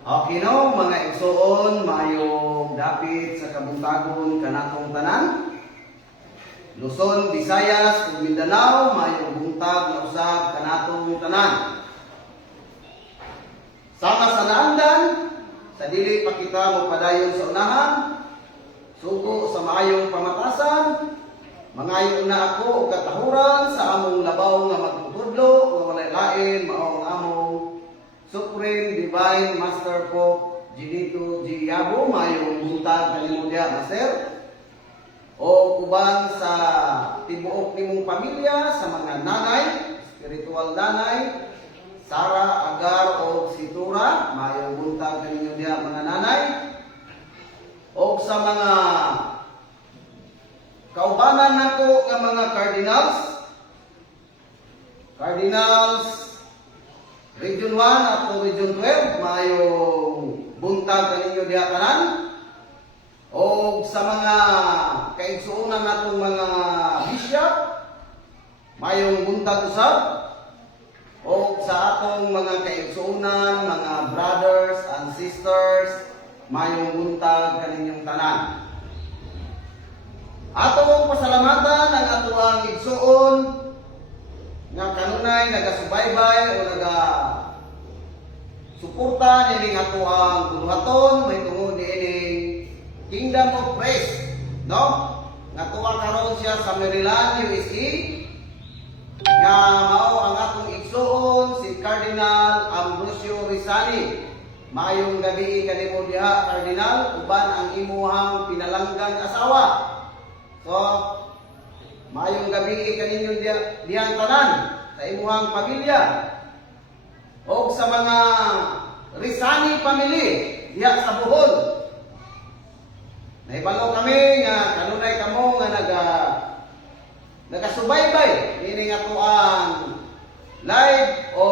Okay no, mga igsoon, mayong dapit sa kabuntagon kanatong tanan. Luzon, Visayas, ug Mindanao, mayong buntag na usab kanatong tanan. Sama sa naandan, sa dili pa kita magpadayon sa unahan, sugo sa maayong pamatasan, mangayo na ako og katahuran sa among labaw nga magtutudlo nga walay lain mao ang among Supreme Divine Master Pope Ginito G. Yabo, mayong buntag kanimo diha, Master. O uban sa tibuok nimong pamilya, sa mga nanay, spiritual nanay, Sara, Agar, o Situra, mayong buntag kanimo diha, mga nanay. O sa mga kaubanan nako nga mga Cardinals, Region 1 at Region 12, mayong buntag kaninyo diha tanan. O sa mga kaigsuonan natong mga bishop, mayong buntag usab. O sa atong mga kaigsuonan, mga brothers and sisters, mayong buntag kaninyong tanan. Atong pasalamatan ang atuang igsuon nga kanunay nagasubaybay o suporta nining ato ang buluhaton may tungod nining Kingdom of Praise, no? Nga tuwa karon siya sa Maryland, USA. Nga mao ang atong igsuon si Cardinal Ambrosio Rizali. Mayong gabi kanimo diha, Cardinal, uban ang imuhang pinalanggang asawa. So, mayong gabi kaninyo diyang tanan sa imuhang pamilya o sa mga Rizani family diha sa Bohol. Naibalo kami nga kanunay kamo nga nagasubaybay ini nga po ang live o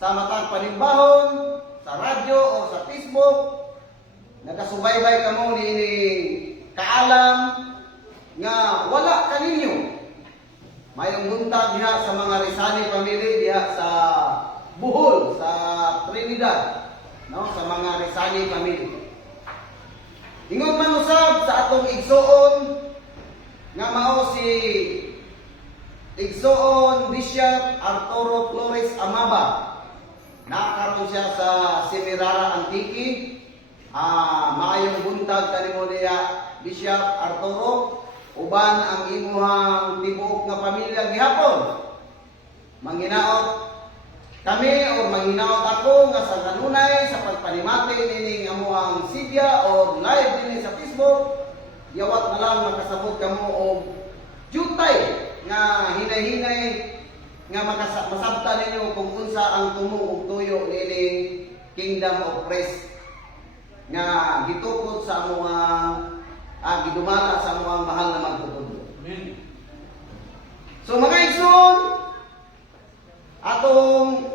sa matang panimbahon, sa radyo o sa Facebook. Nagasubaybay kamo ini kaalam nga wala kaninyo mayong buntag diha sa mga Rizani family diha sa Bohol, sa Trinidad, no? Sa mga Rizani family. Ingon man usab sa atong igsuon nga mao si igsuon Bishop Arturo Flores Amaba. Nakaroon siya sa Semirara Antique. Maayong buntag kanimo diha, Bishop Arturo. Uban ang imuhang tibuok nga pamilya gihapon. Manginaot kami o manginaot ako nga sa kanunay sa pagpanimati nining amuang sidya o live dinhi sa Facebook. Yawat na lang makasabot kamo og jutay nga hinay-hinay nga masabta ninyo kung unsa ang tumo ug tuyo nining Kingdom of Praise nga gitukod sa amuang gidumala sa amuang mahal na magtutudlo. Amen. So mga igsoon, atong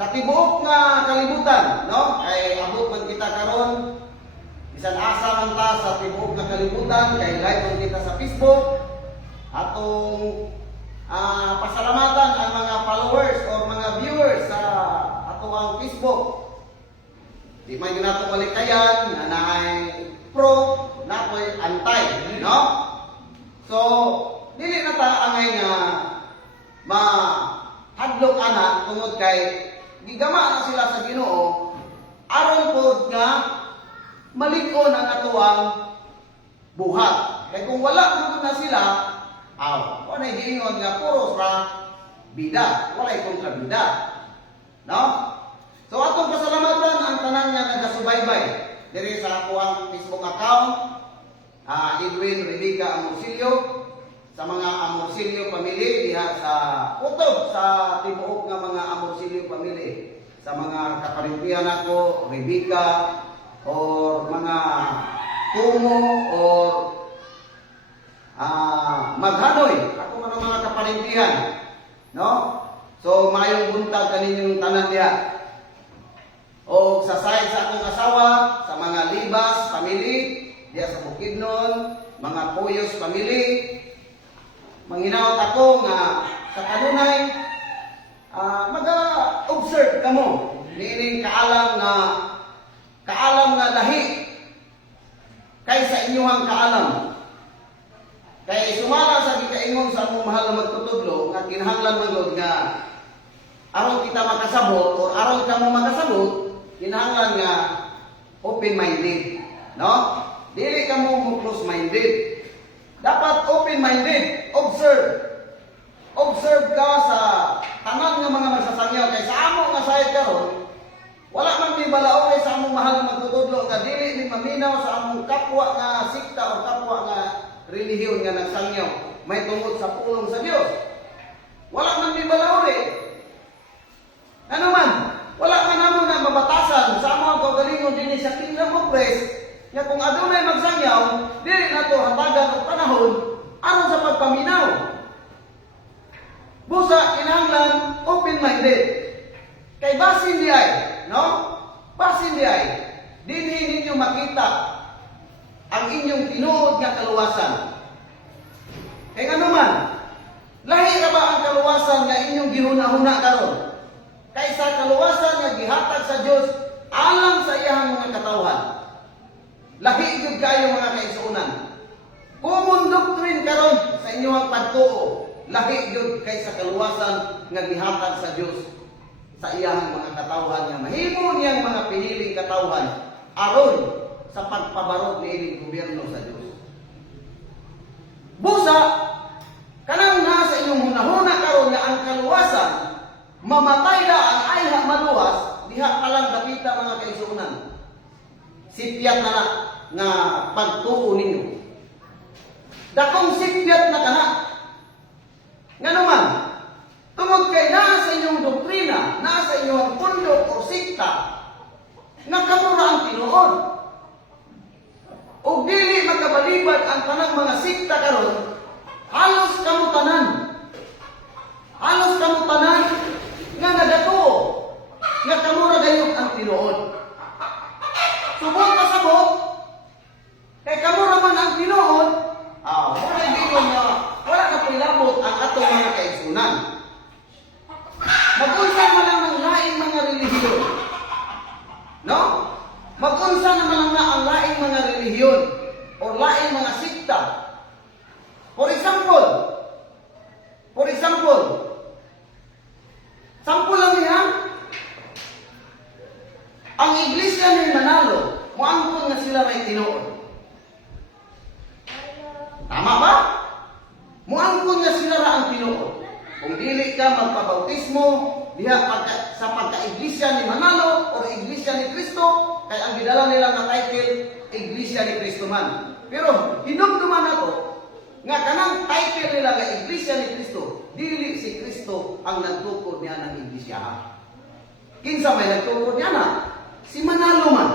sa tibuok nga kalibutan, no? Kay abot man kita karon, bisan asa man ta sa tibuok nga kalibutan, kay live man kita sa Facebook. Atong pasalamatan ang mga followers o mga viewers sa atong Facebook. Di man ginato malikayan nga naay pro na ko'y antay, no? So, dili na ta angay nga mahadlok ana tungod kay gigama na sila sa Ginoo aron pod nga malig-on ang atuang buhat. Kay kung wala pod na sila, wala giingon nga puro sa bida, wala kontrabida, no? So atong pasalamatan ang tanan nga nagasubaybay diri sa akong Facebook account, Edwin Rebecca Amorsilio, sa mga Amorsilio family diha sa utob sa tibuok nga mga Amorsilio family, sa mga kaparintihan nako Rebecca or mga Kumo or Maghanoy, ako man ang mga kaparintihan, no? So mayong buntag kaninyong tanan diha. O sa side sa akong asawa, sa mga Libas family diya sa Bukidnon, mga Puyos family, manginaot ako nga sa kanunay mag-observe kamo niining kaalam inyong kaalam. Kaya sumala sa gikaingon sa among mahal na magtutudlo nga kinahanglan manggod nga aron kita makasabot o aron ka mo makasabot, kinahanglan nga open-minded, no? Dili ka mo close-minded. Dapat open-minded. Observe ka sa tanan nga mga magsasangyaw. Kaya sa amo nga sayad karon, wala man may balaod sa among mahal na magtutudlo nga dili ni maminaw sa among kapwa nga sikta o kapwa nga relihiyon nga nagsangyaw may tungod sa pulong sa Dios. Wala man may balaod. Ano man, wala man namo na mabatasan sa among kaugalingon dinhi sa Kingdom of Christ nga kung adunay magsangyaw, dili nato hatagan og panahon aron sa pagpaminaw. Busa kinahanglan open-minded. Kay basin di ay, no? Basin di ay. Dinhi ninyo makita ang inyong tinuod nga kaluwasan. Kay ano man, lahi ra ba ang kaluwasan nga inyong gihuna-huna karon? Kaysa kaluwasan nga gihatag sa Dios alang sa iyang mga katawhan. Lahi gyud kayo mga kaigsuonan. Common doctrine karon sa inyong pagtuo, lahi gyud kaysa kaluwasan nga gihatag sa Dios sa iyang mga katawhan nga mahimo niyang mga piniling katawhan aron sa pagpabarog niining gobyerno sa Dios. Busa kanang nasa inyong hunahuna karon nga ang kaluwasan mamatay na ang ayha maluwas diha ka lang dapita mga kaigsuonan. Sipyat na nga pagtuo ninyo. Dakong sipyat na kana. Nga naman, tungod kay naa sa inyong doktrina, naa sa inyong pundok o sikta, nga kamura ang tinuod. O dili makabalibad ang tanang mga sikta karon, halos kamutanan. Halos kamutanan nga nagatuo, nga kamura gayud ang tinuod. Subot ka sabot, kay kamura man ang tinuod, wala giyon nga wala na pilabot ang atong mga kaigsunan. Mag-unsa man lang ang laing mga relihiyon. No? Mag-unsa naman lang ang laing mga relihiyon o laing mga sikta. For example, sample lang niya, ang iglesia ni Manalo, muangkon nga sila may tinuod. Tama ba? Muangkon nga sila ra ang tinuod. Kung dili ka magpabautismo diha sa pagka-iglesia ni Manalo o iglesia ni Kristo, kaya ang gidala nila nga title, iglesia ni Kristo man. Pero hinumduman nato nga kanang title nila nga iglesia ni Kristo, dili si Kristo ang nagtukod niya ng iglesia. Kinsa may nagtukod niya na? Si Manalo man.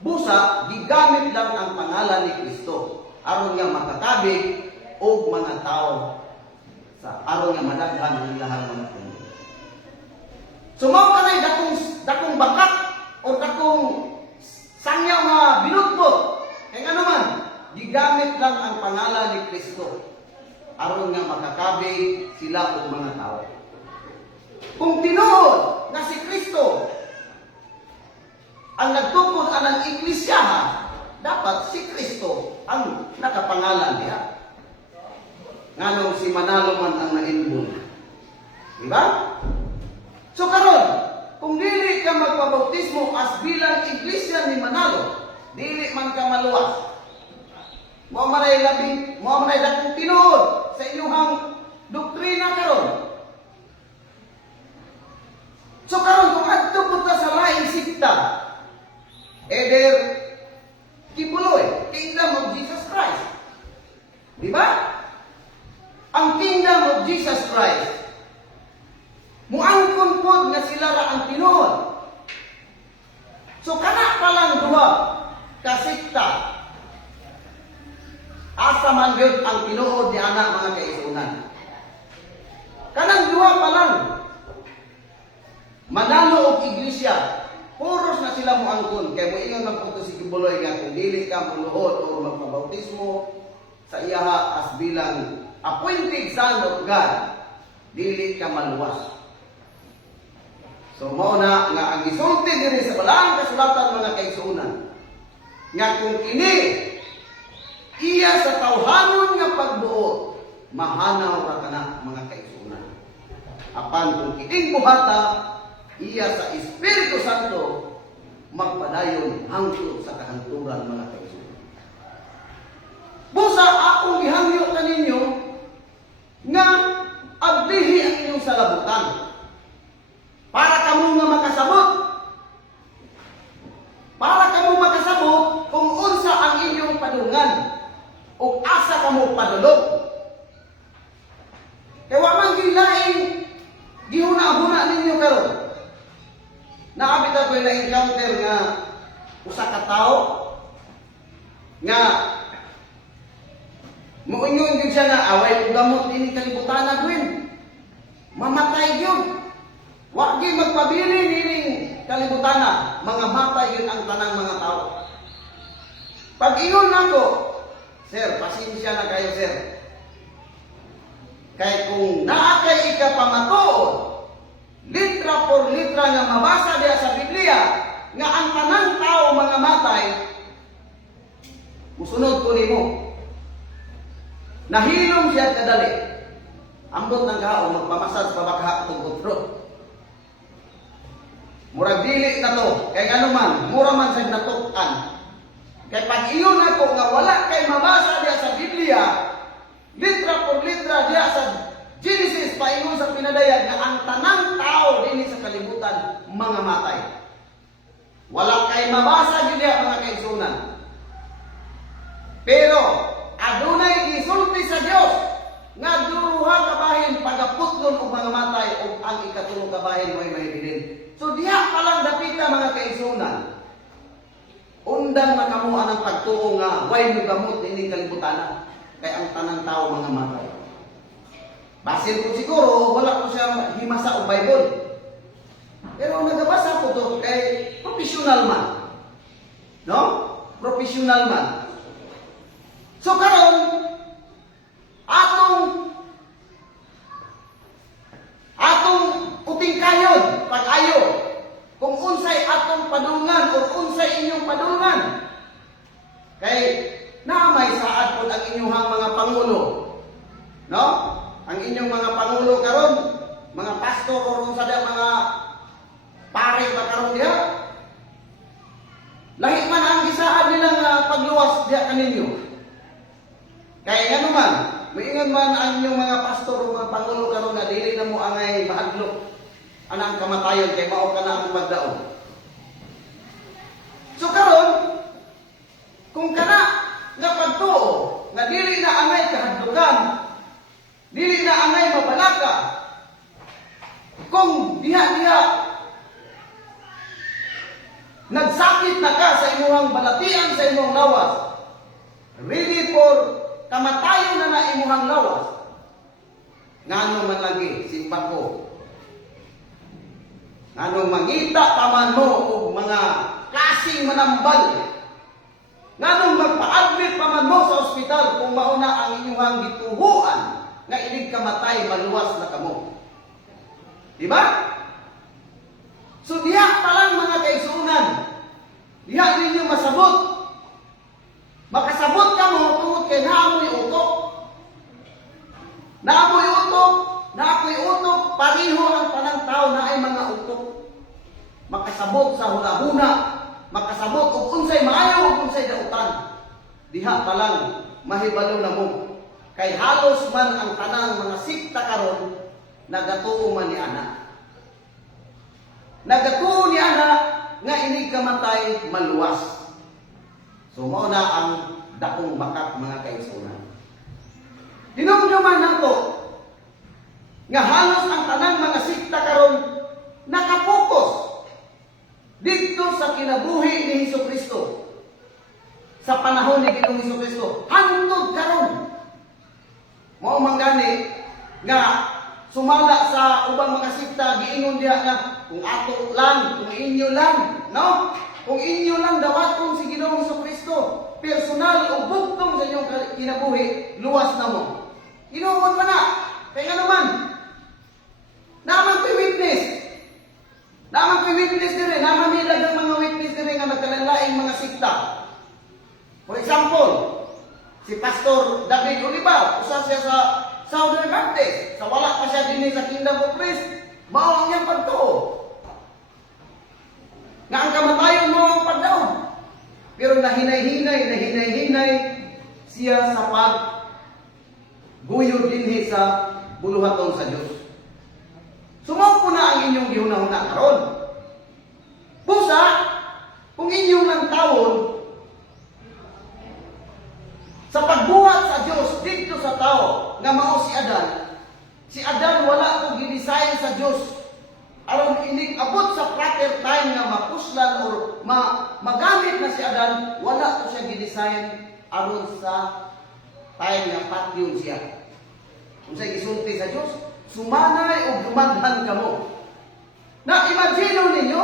Busa, gigamit lang ang pangalan ni Kristo aron nga makakabig og mga tao sa aron nga madaghan ang ilang mga puno. So mao kanay dakong bakat o dakong sangyaw nga binutbot. Kay ngano man, gigamit lang ang pangalan ni Kristo aron nga makakabig sila og mga tao. Kung tinuod nga si Kristo ang nagtukod anang iglesia, dapat si Kristo ang nakapangalan niya. Nganong si Manalo man ang na-involve. Diba? So karon, kung dili ka magpabautismo as bilang iglesia ni Manalo, dili man ka maluwas. Mo manay dakong tinuod sa inyong doktrina karon. So karon kung adto punta sa laing sikta, either Kibuloy, Kingdom of Jesus Christ. Di ba? Ang Kingdom of Jesus Christ, muangkon pod nga sila ra ang tinuod. So kana pa lang duha ka sikta. Asa man gyud ang tinuod ni anak mga kaigsuonan. Kanang duha pa lang. Manalo og iglesia. Puros na sila muangkon kay moingon man pud si Kibuloy nga kung dili ka muluhod o magpabautismo sa iyaha as bilang appointed son of God, dili ka maluwas. So mao na nga ang gisulti diri sa balaang kasulatan mga kaigsuonan nga kung kini iya sa tawhanon nga pagbuot, mahanaw ra kana mga kaigsuonan. Apan kung kining buhata, iya sa Espiritu Santo, magpadayon hangtod sa kahanturan mga kaigsuonan. Busa akong gihangyo kaninyo nga ablihi ang inyong salabutan para kamo nga makasabot. Para kamo makasabot kung unsa ang inyong padungan o asa kamo padulog. Kaya wa man gilaing gihuna-huna ninyo karon. Naabit ako na encounter nga usa ka tawo nga muingon gyud siya nga away ug gamot dinhi kalibutan gawin. Mamatay gyud. Wa gyud magpabili nining kalibutan, mga matay gyud ang tanang mga tao. Pag ingon nako, sir, pasensya na kayo, sir. Kay kung naa kay ikapamatuod, litra por litra nga mabasa diha sa Biblia nga ang tanang tao mga matay, musunod ko nimo. Nahilom siya kadali. Ambot ng kaon magpamasad pa baka tungod ro. Murag dili na to, kay ano man, mura man sa natukan. Kay pag iyon ako nga wala kay mabasa diya sa Biblia, litra por litra diya sa Genesis, paingon sa pinadayag nga ang tanang tao dinhi sa kalibutan mga matay. Wala kay mabasa gyud diya mga kaigsuonan. Pero adunay gisulti sa Dios nga duha ka bahin pagaputlon og mga matay ug ang ikatulo ka bahin way mahilin. So diha pa lang dapita mga kaigsuonan. Undang na kamo ang pagtuo nga way mogamot ining kalibutan kay ang tanang tao mga matay. Basin ko siguro wala ko siya himasa og Bible. Pero nagabasa ko to kay professional man. No? Professional man. So karon atong uting kayod pag-ayo kung unsay atong padulngan o unsay inyong padulngan. Kay naamay saad pod ang inyong mga pangulo. No? Ang inyong mga pangulo karon, mga pastor o unsa da mga pare ba karon diha? Lahi man ang gisaad nila nga pagluwas diha kaninyo. Kaya nga naman, maingon man ang inyong mga pastor o mga pangulo karon na dili na mo angay mahadlok anang kamatayon kay mao ka na ang magdaog. So karon, kung kana nga pagtuo nga dili na angay kahadlukan, dili na angay mabalaka, kung diha-diha nagsakit na ka sa imong balatian sa imong lawas, ready for kamatayon na na imuhang lawas. Ngano man lagi simba ko. Ngano mangita pa man mo og mga klaseng manambal. Ngano magpa-admit pa man mo sa ospital kung mauna ang inyong gituhuan nga inig kamatay maluwas na kamo. Di ba? So diha pa lang mga kaigsuonan. Diha ninyo masabot. Makasabot ka mo tungod kay naamoy utok. Naamoy utok, pareho ang tanang tao na ay mga utok. Makasabot sa huna-huna, makasabot kung unsay maayo ug unsay dautan. Diha pa lang mahibalo na mo. Kay halos man ang tanang mga sikta karon nagatuo man ni ana. Nagatuo ni ana nga inig kamatay maluwas. So mao na ang dakong bakat mga kaigsuonan. Dinumduman nato nga halos ang tanang mga sikta karon nakapokus dito sa kinabuhi ni Hesukristo. Sa panahon ni Ginoong Hesukristo, hangtod karon. Mao man gani nga sumala sa ubang mga sikta giingon diha nga kung ato lang, kung inyo lang, no? Kung inyo lang dawaton si Ginoong Hesukristo, personal o bugtong sa inyong kinabuhi, luwas na mo. Inuod pa na. Kaya nga naman, naman ko'y witness. Naman ko'y witness din rin. Naman nilag ang mga witness din rin nga nagkalanlaing mga sikta. For example, Si Pastor David Oliva, usa siya sa Southern Baptist. Sa wala pa siya din sa Kingdom of Christ, mao ang iyang pagtuo. Nga ang kamatayon mo ang pagdaon. Pero nahinay-hinay siya sa pagguyod dinhi sa buluhaton sa Dios. Sumaupo na ang inyong gihunahuna karon. Busa, kung inyong ng taon, sa pagbuhat sa Diyos dito sa tao, nga mao si Adan wala ko gidesign sa Diyos. Aron inig-abot sa proper time nga mapuslan or magamit na si Adan, wala ko siya gidesign aron sa time nga patyon siya. Kung sa'y gisulti sa Diyos, sumanay o gumaghan kamo. Na-imagine ninyo,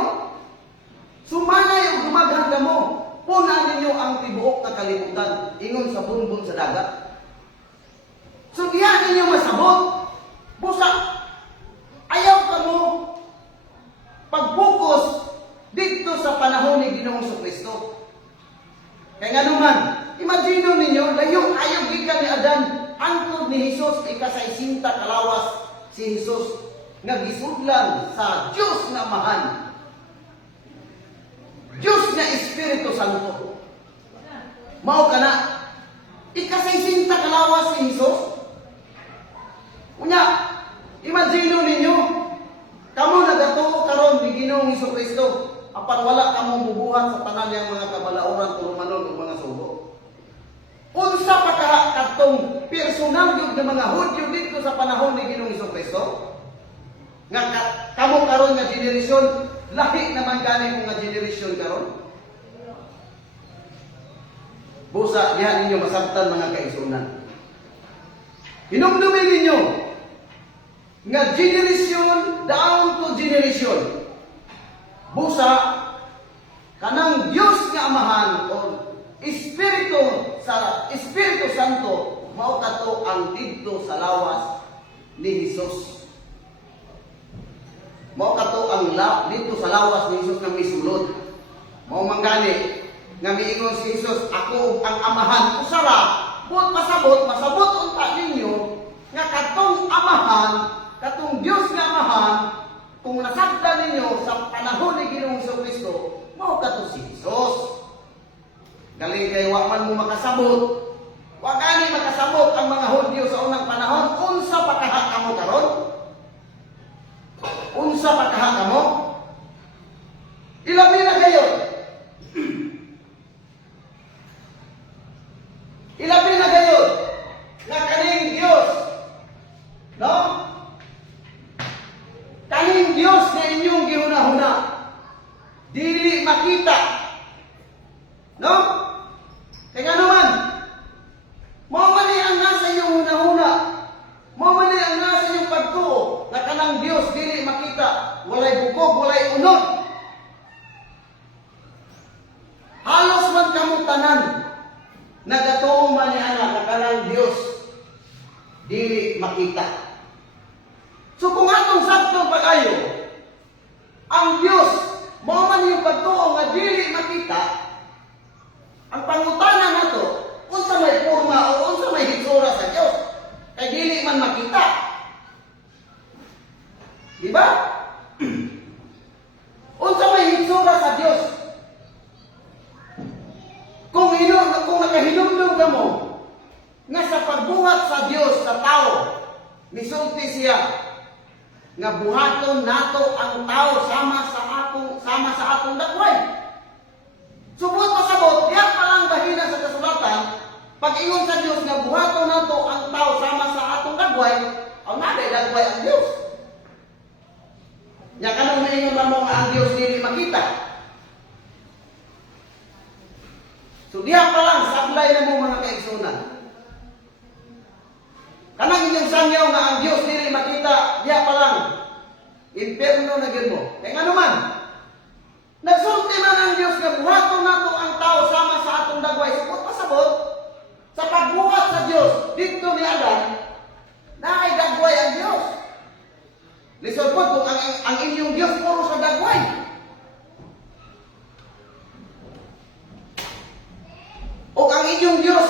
sumanay o gumaghan kamo. Puna ninyo ang tibuok na kalibutan, ingon sa bunbun sa dagat. So diyan ninyo masabot, busa, ayaw ka mo pag-focus dito sa panahon ni Ginoong Kristo. Kaya nga naman, imagine ninyo, ayaw gikan ni Adan, hangtod ni Jesus, ikasay-sinta kalawas si Jesus, nga gisudlan sa Diyos na mahan. Diyos nga Espiritu Santo. Mao ka na. Ikasay-sinta kalawas si Jesus. Unya, imagine ninyo, kamo nagatuo karon ni Ginoong Kristo, apan wala kamo mubuhat sa tanan yang mga kabalauran tulumanon ug mga sugo. Unsa pa kadtong personal gyud ng mga Hudyo dito sa panahon ni Ginoong Kristo? Nga kamo karon nga generasyon, lahi naman gani nga generasyon karon. Busa diha ninyo masabtan mga kaigsunan. Hinumdumin ninyo nga generation down to generation. Busa kanang Dios nga Amahan o Espiritu Santo mao kato ang didto sa lawas ni Jesus. Mao kato ang dito sa lawas ni Jesus nga misulod. Mao manggani nga miingon si Jesus, ako ang Amahan. Usara, masabot unta ninyo nga katong Amahan, katong Dios nga Amahan, kung nasabtan ninyo sa panahon ni Ginoong Kristo, mao kato si Jesus. Galing kay wa man mo makasabot. Wa gani makasabot ang mga Hudyo sa unang panahon. Unsa pa kaha kamo karon? Unsa pa kaha kamo? Ilabi na kayo. Ilabi na kayo. Na kaning Dios. No? Kaning Dios na inyong gihuna-huna. Dili makita. No? Kaya naman, mao man ang nasa inyong huna-huna. Mao man ang nasa inyong pagtuo na kanang Dios dili makita, walay bukog, walay unod. Halos man kamo tanan nagatuo man niya na kanang Dios dili makita. So kung atong sakto pag-ayo, ang Dios mao man yung pagtuo nga dili makita. Ang pangutana nato, unsa may forma o unsa may hitsura sa Dios, kay dili man makita. Di ba? Unsa may hitsura sa Dios? Kung nakahinumdum ka mo, nga sa pagbuhat sa Dios sa tao, misulti siya, nga buhaton nato ang tao sama sa atong dagway. Subot pasabot, diyan pa lang bahina sa kasulatan, pag-ingon sa Diyos nga buhaton nato ang tao sama sa atong dagway, ang naday dagway ang Diyos. Nya kanang maingon man mo nga ang Diyos dili makita. So diyan pa lang sablay na mo mga kaigsunan. Kanang inyong sangyaw nga ang Diyos dili makita, diyan pa lang impierno na gyud mo. Kaya nga naman, nagsulti man ang Diyos nga buhaton nato ang tao sama sa atong dagway. Subot pasabot, sa pagbuhat sa Diyos dito ni Adan, naay dagway ang Diyos. Lisod po kung ang inyong Diyos puro sa dagway. O ang inyong Diyos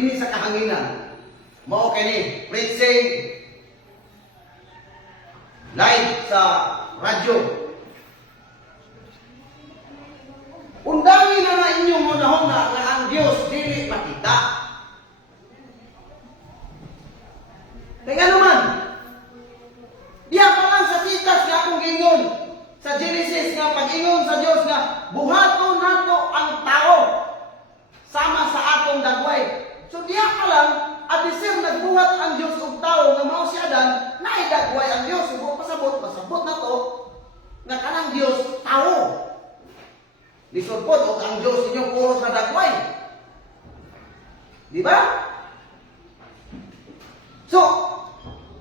dinhi sa kahanginan. Mao kini preaching live sa radyo. Undangi na inyong hunahuna nga ang Dios dili makita. Kaya naman, diya pa lang sa sitas nga akong gingon sa Genesis nga pag-ingon sa Dios nga buhaton nato ang tao sama sa atong dagway. So diya pa lang, adisir nagbuhat ang Dios og tao nga mao si Adan, naay dagway ang Dios. Subo pasabot na to nga kanang Dios tao. Lisod po og ang Dios ninyo puro sa dagway. Di ba? So,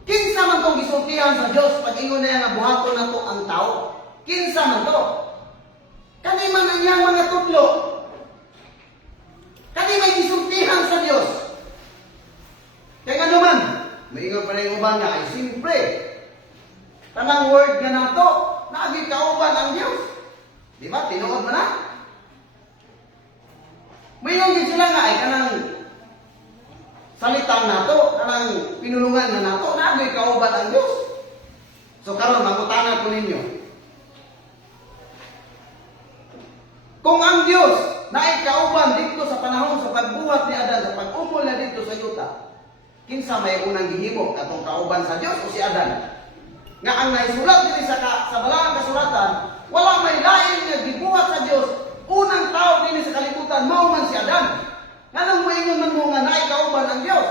kinsa man tong gisultihan sa Dios pag ingon niya nga buhaton nato ang tao? Kinsa man to? Kani man ang iyang mga tudlo. Kani may gisultihan sa Dios. Kaya nga naman, maingon pa rin uban nga ay simpre. Tanang word nga nato, naagi kauban ang Dios. Di ba? Tinuod mo na? Maingon din sila nga ay kanang salitang nato, kanang pinulungan na nato, naagi kauban ang Dios. So karon magutangan ko ninyo. Kung ang Dios naay kauban dito sa panahon sa pagbuhat ni Adan, sa pag-umol na dito sa yuta, kinsa may unang gihimo katong kauban sa Dios o si Adan? Nga ang naisulat diri sa balaang kasulatan, wala may lain nga gibuhat sa Dios, unang tao dinhi sa kalibutan mao man si Adan. Nganong moingon man mo nga naay kauban ang Dios?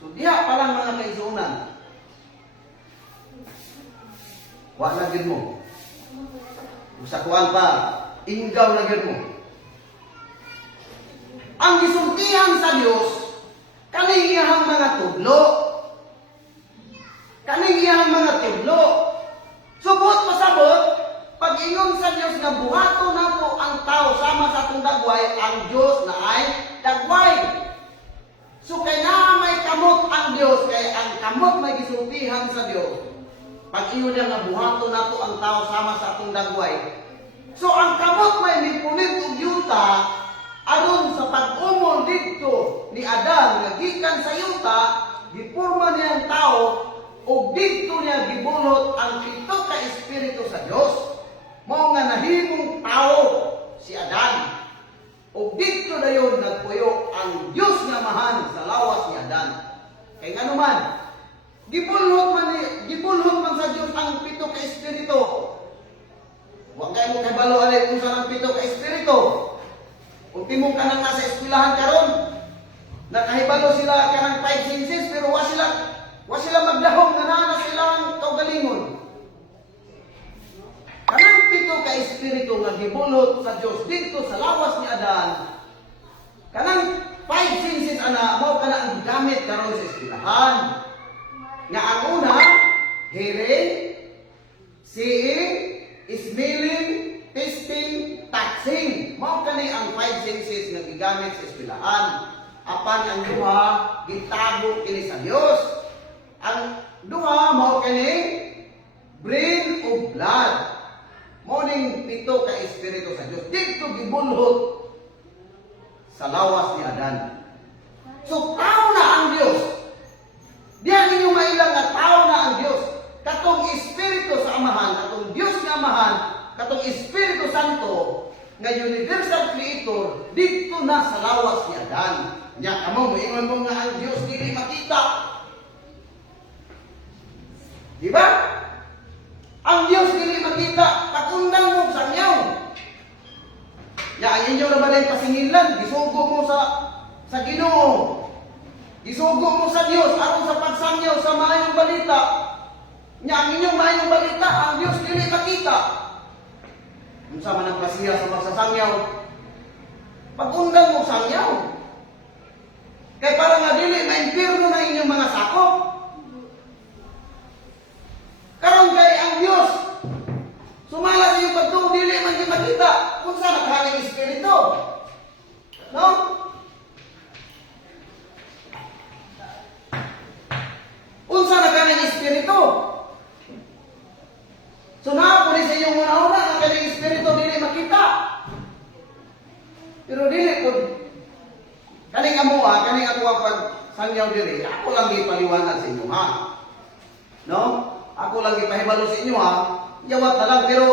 So diha pa lang mga kaigsuonan. Wa na gid mo. Usa kuan pa, inggaw na gid mo. Ang gisultihan sa Dios kaning iyang mga tudlo. Kaning iyang mga tudlo. Subot pasabot, pag-ingon sa Dios nga buhaton nato ang tao sama sa atong dagway, ang Dios na ay dagway. So kay na may kamot ang Dios, kay ang kamot may gisultihan sa Dios. Pag-ingon niya nga buhaton nato ang tao sama sa atong dagway. So ang kamot may nipunit og yuta aron sa pag-umol dito ni Adan nga gikan sa yuta, giporma niya ang tao ug dito niya gibulot ang pito ka espiritu sa Dios. Mao nga nahimong tao si Adan. Ug dito dayon nagpuyo ang Dios nga mahan sa lawas ni Adan. Kay ngano man gibulot man sa Dios ang pito ka espiritu. Wa kay mo kabalo alay kung saan ang pito ka espiritu. Ultimo ka nang nasa eskwelahan karon, nakahibalo sila kanang 5 senses pero wa sila maglahom nga naa sa ilang kaugalingon. Kanang pito ka espiritu nga gibulot sa Dios dito sa lawas ni Adan. Kanang 5 senses ana mao kana ang gamit karon sa eskwelahan. Nga ang una, hearing, seeing, smelling, tasting, touching. Mao kani ang 5 senses nga gigamit sa eskwelahan. Apan ang duha gitago kini sa Dios. Ang duha mao kani brain o blood. Mao ning pito ka espiritu sa Dios. Dito gibulhot sa lawas ni Adan. So tao na ang Dios. Diyan ninyo mailang nga tao na ang Dios. Katong espiritu sa Amahan, katong Dios nga Amahan, katong Espiritu Santo nga universal creator dito na sa lawas ni Adan. Nya kamo moingon mo nga ang Dios dili makita. Di ba? Ang Dios dili makita, pakundang mo sa nyaw. Nya ang inyo na balay pasingilan, gisugo mo sa Ginoo. Gisugo mo sa Dios aron sa pagsangyaw sa maayong balita. Nya ang inyong maayong balita, ang Dios dili makita. Unsa man ang pasiya sa pagsasangyaw? Pag-undang mo sangyaw. Kay para nga dili ma-impirno na inyong mga sakop. Karon kay ang Dios sumala sa iyong pagtuo dili man di makita. Unsa nakahaling espiritu? No? Unsa nakahaling espiritu? So na sa iyong una-una ang kaning espiritu dili makita. Pero dili ko amo kani ako pag sangyaw diri, ako lang gipaliwanag sa inyo ha. No? Ako lang gipahibalo sa inyo ha. Yawat na lang pero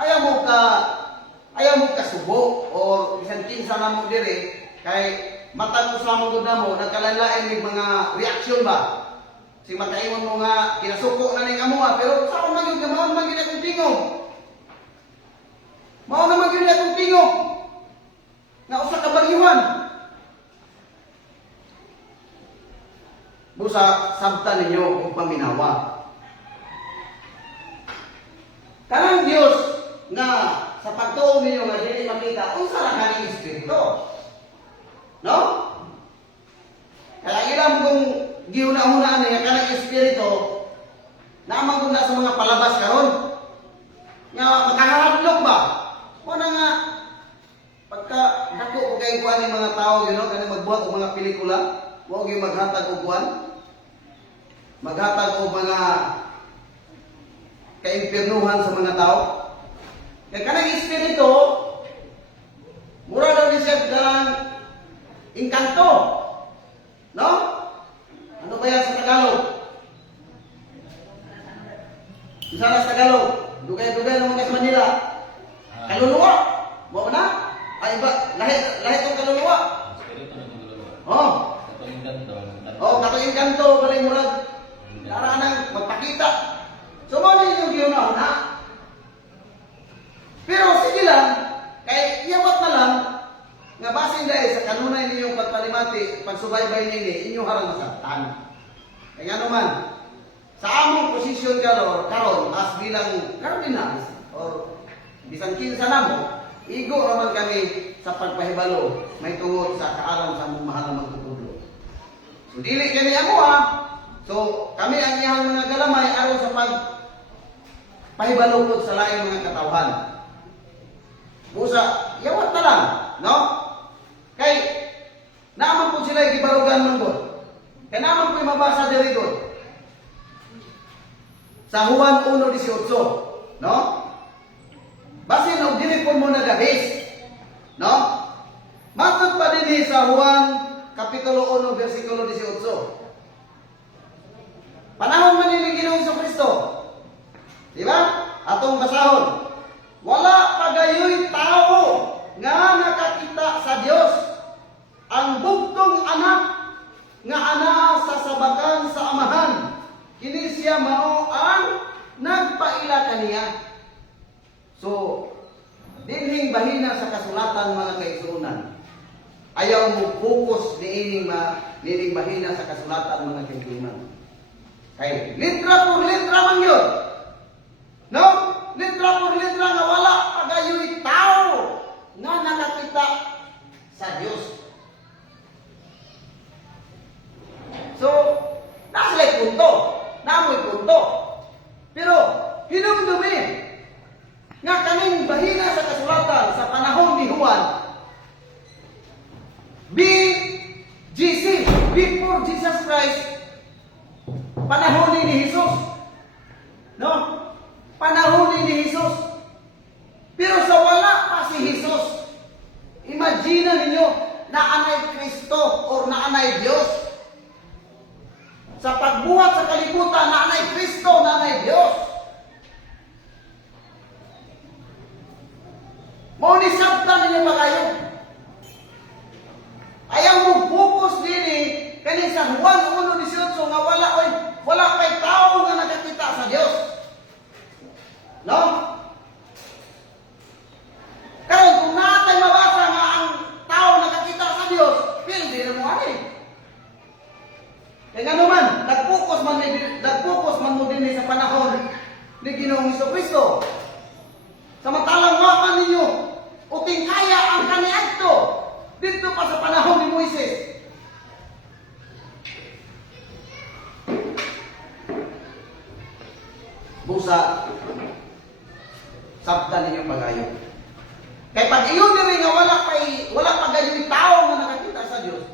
ayaw mo ka subo or bisan kinsa na mo diri kay matag sa mo gud namo nagkalalain ning mga reaksyon ba. Si makaingon mo nga kinasuko na ning amo pero sa man gyud mao man gyud akong tingog. Mao na man gyud akong tingog. Nga usa ka bagyuhan. Busa sabta ninyo og paminawa. Kanang Dios nga sa pagtuo ninyo nga dili makita unsa ra kaning espiritu. No? Kaya ilam kung giuna-una niya kanang espiritu naman kung sa mga palabas karon. Nga makahadlok ba? Muna nga pagka dako ko kay kuan ni mga tao you know kanang magbuhat og mga pelikula, wa gyud maghatag og kuan. Maghatag og mga kaimpirnuhan sa mga tao. Kaya kanang espiritu, mura daw ni siya kang engkanto. No? Ano ba yan sa Tagalog? Isa na sa Tagalog. Dugay-dugay naman sa Manila. Kaluluwa. Bawa na? Ay iba, lahit ang kaluluwa. Oh. Katong engkanto, balay murag. Karanang magpakita. So, mo yung giuna-una. Pero sige lang, kay iyawat na lang, nga basin dahil sa kanunay ninyong pagpalimati, pagsubaybay ninyo, inyong harang masabtan. Kaya nga naman, sa among posisyon karon as bilang cardinals, or bisan kinsa namo, igo naman kami sa pagpahibalo, may tungod sa kaalam sa among mahal na magtutudlo. So, dili kami ako So, kami ang iyang mga galamay aron sa pagpahibalukod sa laing mga katawhan. Busa, yawat na lang, no? Kay, naaman po sila ikibarugan ng God. Kaya naaman po mabasa diri God. Sa Juan 1:18, no? Basin og dili po mo nagabis, no? Matod pa din sa Juan Kapitulo 1, versikulo 18. Panahon man ni Ginoong Kristo. Di ba? Atong basahon. Wala pagayoy tao nga nakakita sa Dios. Ang bugtong anak nga ana sa sabakan sa amahan. Kini siya mao ang nagpaila kaniya. So, dinhing bahina sa kasulatan mga kaigsuonan. Ayaw mo focus niining bahina sa kasulatan mga kaigsuonan. Kay litra por litra man yun. No? Litra por litra nga wala pagayoy tao nga nakakita sa Dios. So, nasalay punto. Namoy punto. Pero, hinumdumi nga kaming bahina sa kasulatan sa panahon ni Juan, BGC, before Jesus Christ, panahon ni Jesus. No? Panahon ni Jesus. Pero sa wala pa si Jesus, imagine ninyo na anay Kristo or na anay Diyos. Sa pagbuhat sa kalibutan, na anay Kristo, na anay Diyos. Mao ni sabtan ninyo ba kayo? Ayaw mo focus din kani sa Juan 1:18 nga wala pa'y tao nga nakakita sa Dios. No? Karon kung natay mabasa nga ang tao nakakita sa Dios, hindi na mo ani. Kaya nga naman, nag-focus man mo din sa panahon ni Ginoong Kristo. Samantalang wapan ninyo, uting kaya ang kaniadto dito pa sa panahon ni Moises. Busa, sabta ninyong pagayo. Kaya pag iyon din nga wala pa gayon tao nga nakakita sa Diyos.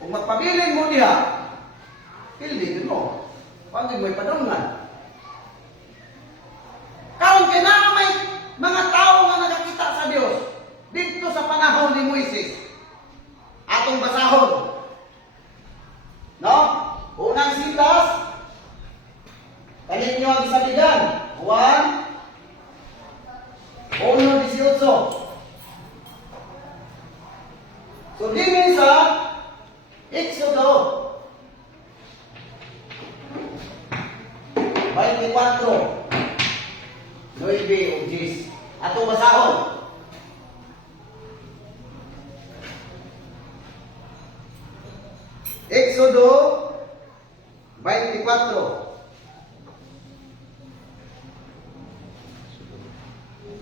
Kung magpabilin mo niya, piliin mo. Pag mo'y padungan. Karon kay na may mga tao nga nakakita sa Diyos dito sa panahon ni Moises. Atong basahon. No? Unang sitas, kanin nyo ang isaligan. 1:18. So, din sa Exodo 24, 9 o 10. Atong basahon. Exodo 24.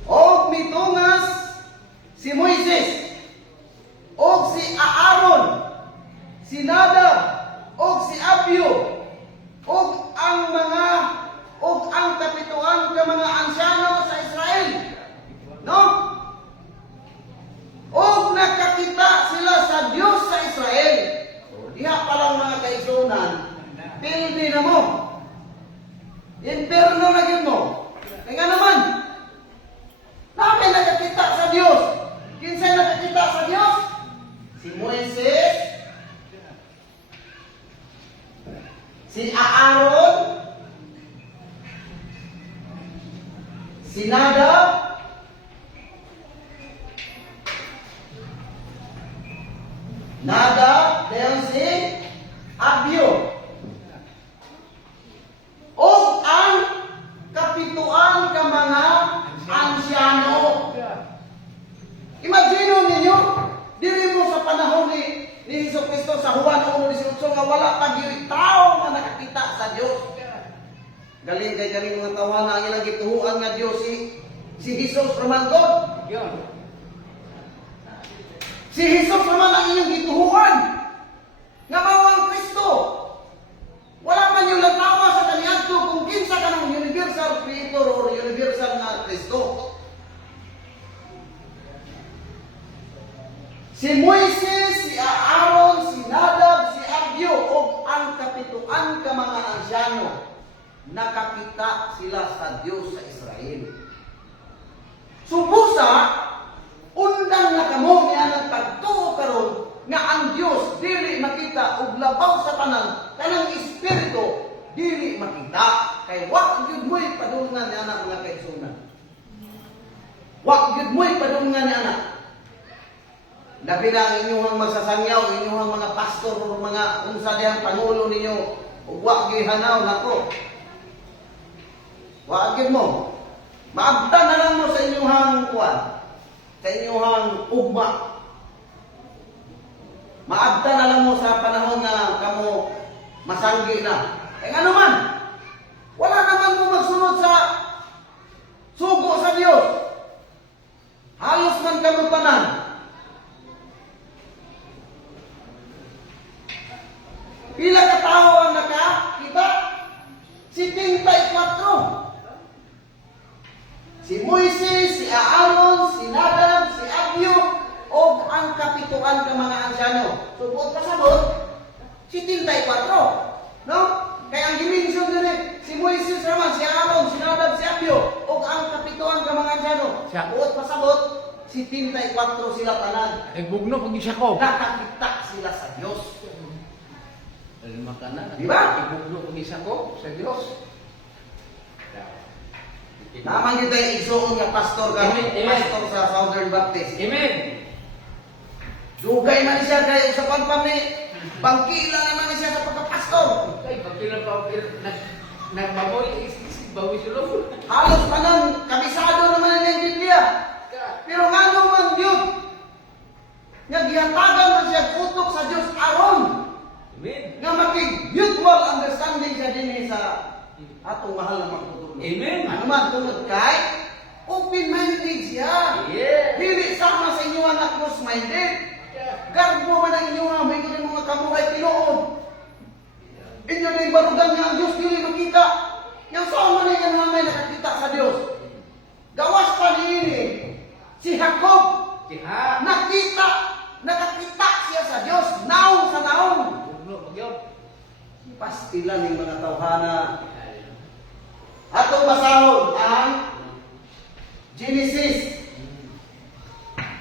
Og mitungas si Moises, og si Aaron, si Nadab, og si Abiu, og ang kapituan ka mga ansyano sa Israel. No? Og nakakita sila sa Dios sa Israel. Diha pa lang mga kaigsunan, pildi na mo. Inferno na yun mo. Kaya naman, namin nakakita sa Diyos. Kinsay nakakita sa Diyos? Si Moises, si Aaron, si Nadab, dayon si Abiu. O ang kapituan ka mga ansyano. Imagine ninyo, diri mo sa panahon ni Jesucristo sa Juan 1:18 nga wala pa gyud tao nga nakakita sa Dios. Galing kay kaning mga tawhan na ilang gituhuan nga Dios si Jesus raman God. Si Jesus naman ang inyong gituhuan nga mao ang Kristo. Wala man yung nagtawa sa kaniadto kung kinsa ka ng universal creator or universal na Kristo. Si Moises, si Aaron, si Nadab, si Abiu, o ang kapituan ka mga ansyano, nakakita sila sa Diyos sa Israel. Subusa, undang na kamo niya ng pagtuo karon nga ang Dios dili makita ug labaw sa tanan kanang espiritu dili makita kay wa gyud moy padulngan ni anak mga kaigsunan. Wa gyud moy padulngan ni anak. Labi na ang inyong magsasangyaw, inyong mga pastor o mga unsa diyang pangulo ninyo ug wa gyud hanaw nako. Wa gyud mo. Maabtan na lang mo sa inyong kuwan. Sa inyong ugma. Maabta na lang mo sa panahon na kamo masanggi na. Eh ano man, wala naman mo magsunod sa sugo sa Diyos. Halos man kamo tanan. Pila ka tao ang nakakita? Si 34. Si Moises, si Aaron, si Nadab, si Abiu, o ang kapituan ka mga ansyano. Subot pa sabot, si 34. No? Kaya ang dimension din si Moises naman, si Aaron, si Nadab, si Abiu, o ang kapituan ka mga ansyano. Subot pa sabot, si 34 sila tanan. Bugno pag isa ko. Nakakita sila sa Diyos. Lima ka na. Diba? Bugno pag isa ko sa Diyos. Naman yun tayo igsoon nga pastor ka, pastor sa Southern Baptist. Amen. Dugay man siya kay usapan pa ni bangkila naman siya sa pagkapastor. Ay, pagkila pa nagmamoy bawi sulong. Halos pa nang kabisado naman ng Biblia. Pero ngano man yun? Nga gihatagan man siya utok sa Diyos aron. Amen. Nga mutual understanding siya din sa atong mahal na magtutulong. Amen. Ano man tungod kay open-minded siya. Yeah. Dili sama sa inyo nga close-minded. Garbo man ang inyo nga may mga kamuray tinuod. Inyo na ibarugan nga ang Diyos dili makita. Yang saan man ang mga nakakita sa Diyos. Gawas pa niini. Si Jacob. Nakakita siya sa Diyos. Naong sa naong. Pastilan ng mga tawhana. Atong basahon ang Genesis.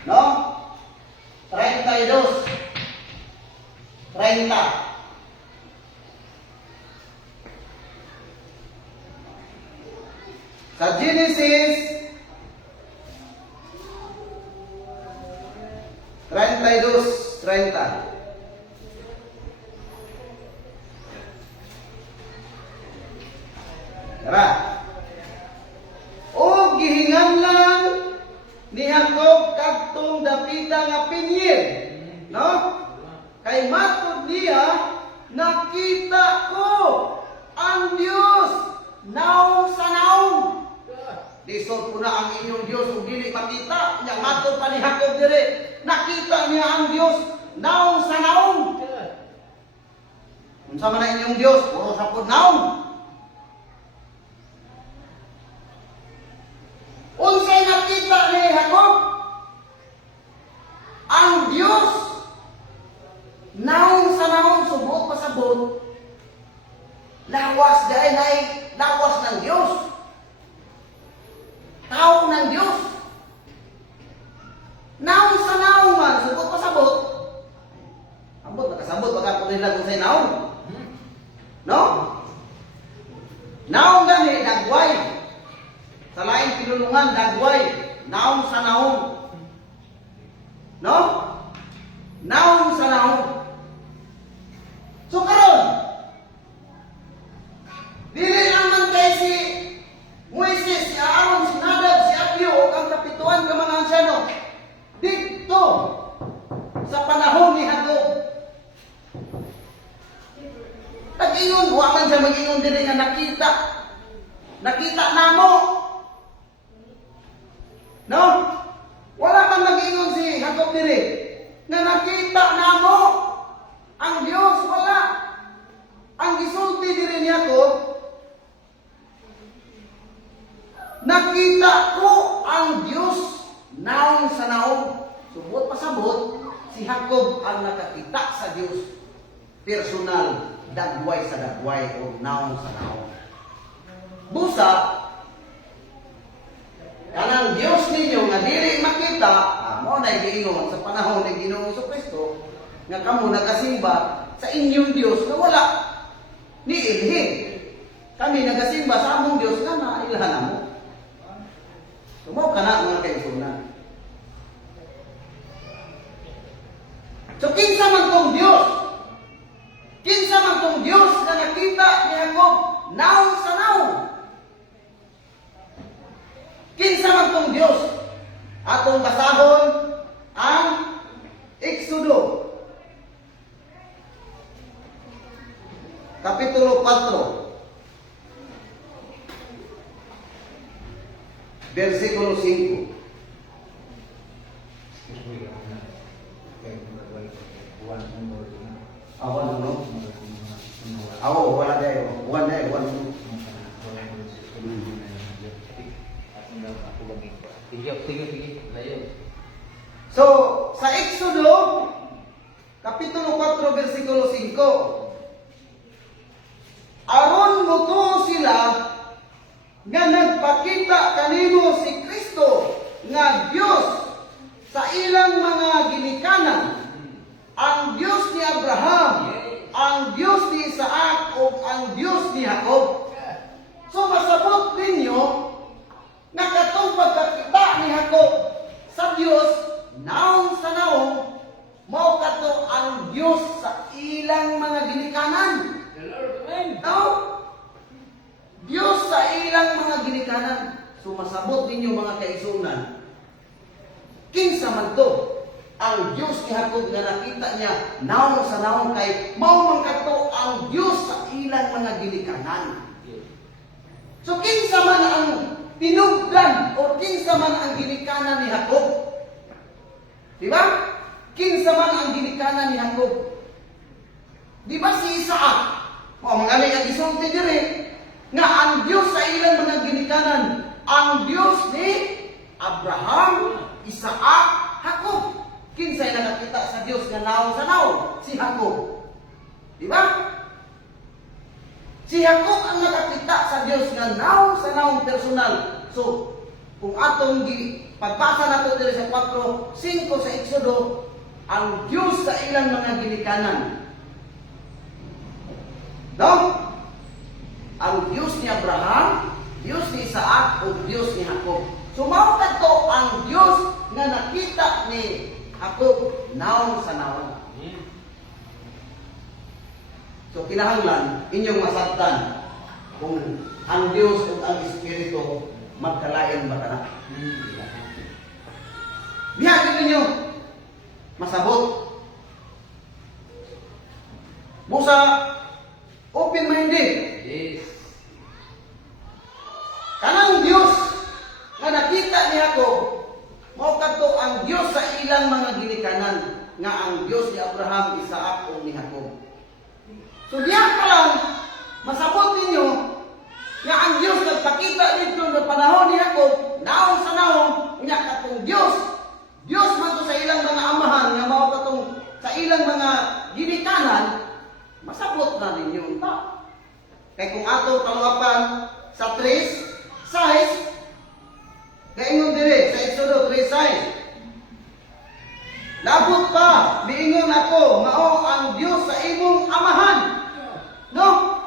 No? 32. 30. Sa Genesis 32:30. Tara. O gihinganlan ni Jacob kadtong dapita nga pinyir, no? Kay matud niya, nakita ko ang Dios naong sa naong. Lisod po na ang inyong Diyos kung dili makita. Yang matud pa ni Jacob dire, nakita niya ang Diyos naong sa naong. Unsa man na inyong Diyos, puro sa pud naong. Unsay nakita ni Jacob? Ang Diyos naong sa naong, subot pasabot. Lawas dahil na lawas ng Diyos. Tao ng Diyos. Naong sa naong man, subot pasabot. Ambot, nakasabot, baka po nila kung sa'y naong. No? Naong gani, dagway. Sa laing pinulungan, dagway. Naong sa naong. No? Naong sa naong. So karon, dili naman kay si Moises, si Aaron, si Nadab, si Abihu, o ang kapituan ka mga ansyano. Dito, sa panahon ni Jacob. Nag-ingon, huwag man siya mag-ingon din nga nakita. Nakita namo. No? Wala man mag-ingon si Jacob diri nga nakita namo ang Dios, wala. Ang gisulti diri ni Jacob, nakita ko ang Dios naong sa naong. Subot pasabot, si Jacob ang nakakita sa Dios. Personal, dagway sa dagway o naong sa naong. Busa, kanang Dios ninyo nga dili makita, mo na giingon sa panahon ni Ginoong Jesucristo nga kamo nagasimba sa inyong Dios na wala ni ilhin. Kami nagasimba sa among Dios nga nailhan mo. Sumaw ka na mga kaigsunan. So kinsa man tong Dios? Kinsa man tong Dios na nakita ni Jacob naong sa naong? Kinsa man tong Dios? Atong basahon ang Exodo Kapitulo 4 Versikulo 5. Awan no? Awo wala dayo. Wan dayo, wan. So, sa Exodo Kapitulo 4 Versikulo 5, aron moto sila nga nagpakita kanimo si Kristo nga Dios sa ilang mga ginikanan, ang Dios ni Abraham, ang Dios ni Isaac, o ang Dios ni Jacob. So masabot ninyo na katong pagkakita ni Jacob sa Dios naong sa naong, mao kato ang Dios sa ilang mga ginikanan. No? Dios sa ilang mga ginikanan. So masabot ninyo mga kaigsunan, kinsa man to ang Dios ni Jacob nga nakita niya naong sa naong, kay mao man kato ang Dios sa ilang mga ginikanan. So kinsa man ang tinugdan o kinsa man ang ginikanan ni Jacob? Di ba? Kinsa man ang ginikanan ni Jacob? Di ba si Isaac? O mga ang isulti diri nga ang Dios sa ilang mga ginikanan, ang Dios ni Abraham, Isaac, Jacob. Kinsay na nakita sa Dios nga naong sa naong? Si Jacob. Di ba? Si Jacob ang nakakita sa Dios nga naong sa naong personal. So, kung atong pagbasa nato diri sa 4:5 sa Exodo, ang Dios sa ilang mga ginikanan, No? Ang Diyos ni Abraham, Diyos ni Isaac, o Diyos ni Jacob. Sumaw kadto ang Diyos nga nakita ni Jacob naon sa naon. So kinahanglan inyong masabtan kung ang Diyos ug ang Espiritu magkalain ba kana. Bihagin ninyo masabot. Musa open-minded. Yes. Kanang Diyos nga nakita ni Jacob, mao kadto ang Diyos sa ilang mga ginikanan nga ang Diyos ni Abraham, Isaac ug ni Jacob. So diya pa lang masabot ninyo nga ang Diyos nagpakita dito sa panahon ni Jacob, naon sa naon nya katong Diyos. Diyos man to sa ilang mga amahan nga mao katong sa ilang mga ginikanan, masabot na ninyo ta. Kay kung ato taluapan sa 3 size, kaingon dire sa Exodo 3:6. Labot pa, miingon ako, mao ang Diyos sa imong amahan. No?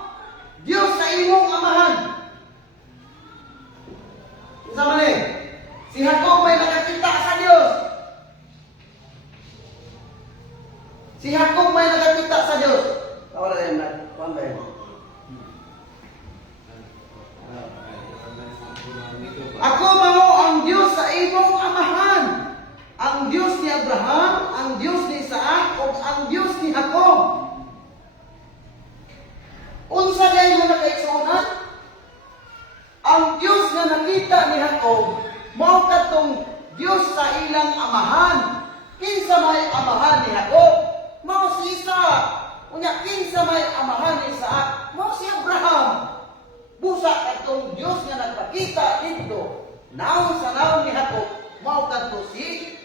Diyos sa imong amahan. Isa man eh, si Jacob may nakakita sa Diyos. Si Jacob may nakakita sa Diyos. Tawala yan na, kuwan ba yan? Ako mao ang Diyos sa imong amahan. Ang Diyos ni Abraham, ang Diyos ni Isaac, o ang Diyos ni Jacob. Unsa day mo nakaigsuonan? Ang Diyos nga nakita ni Jacob, mao katong Diyos sa ilang amahan. Kinsa may amahan ni Jacob? Mao si Isaac. Unya kinsa may amahan ni Isaac? Mao si Abraham. Busa katong Diyos nga nagpakita dito, naon sa naon ni Jacob, mao kadto si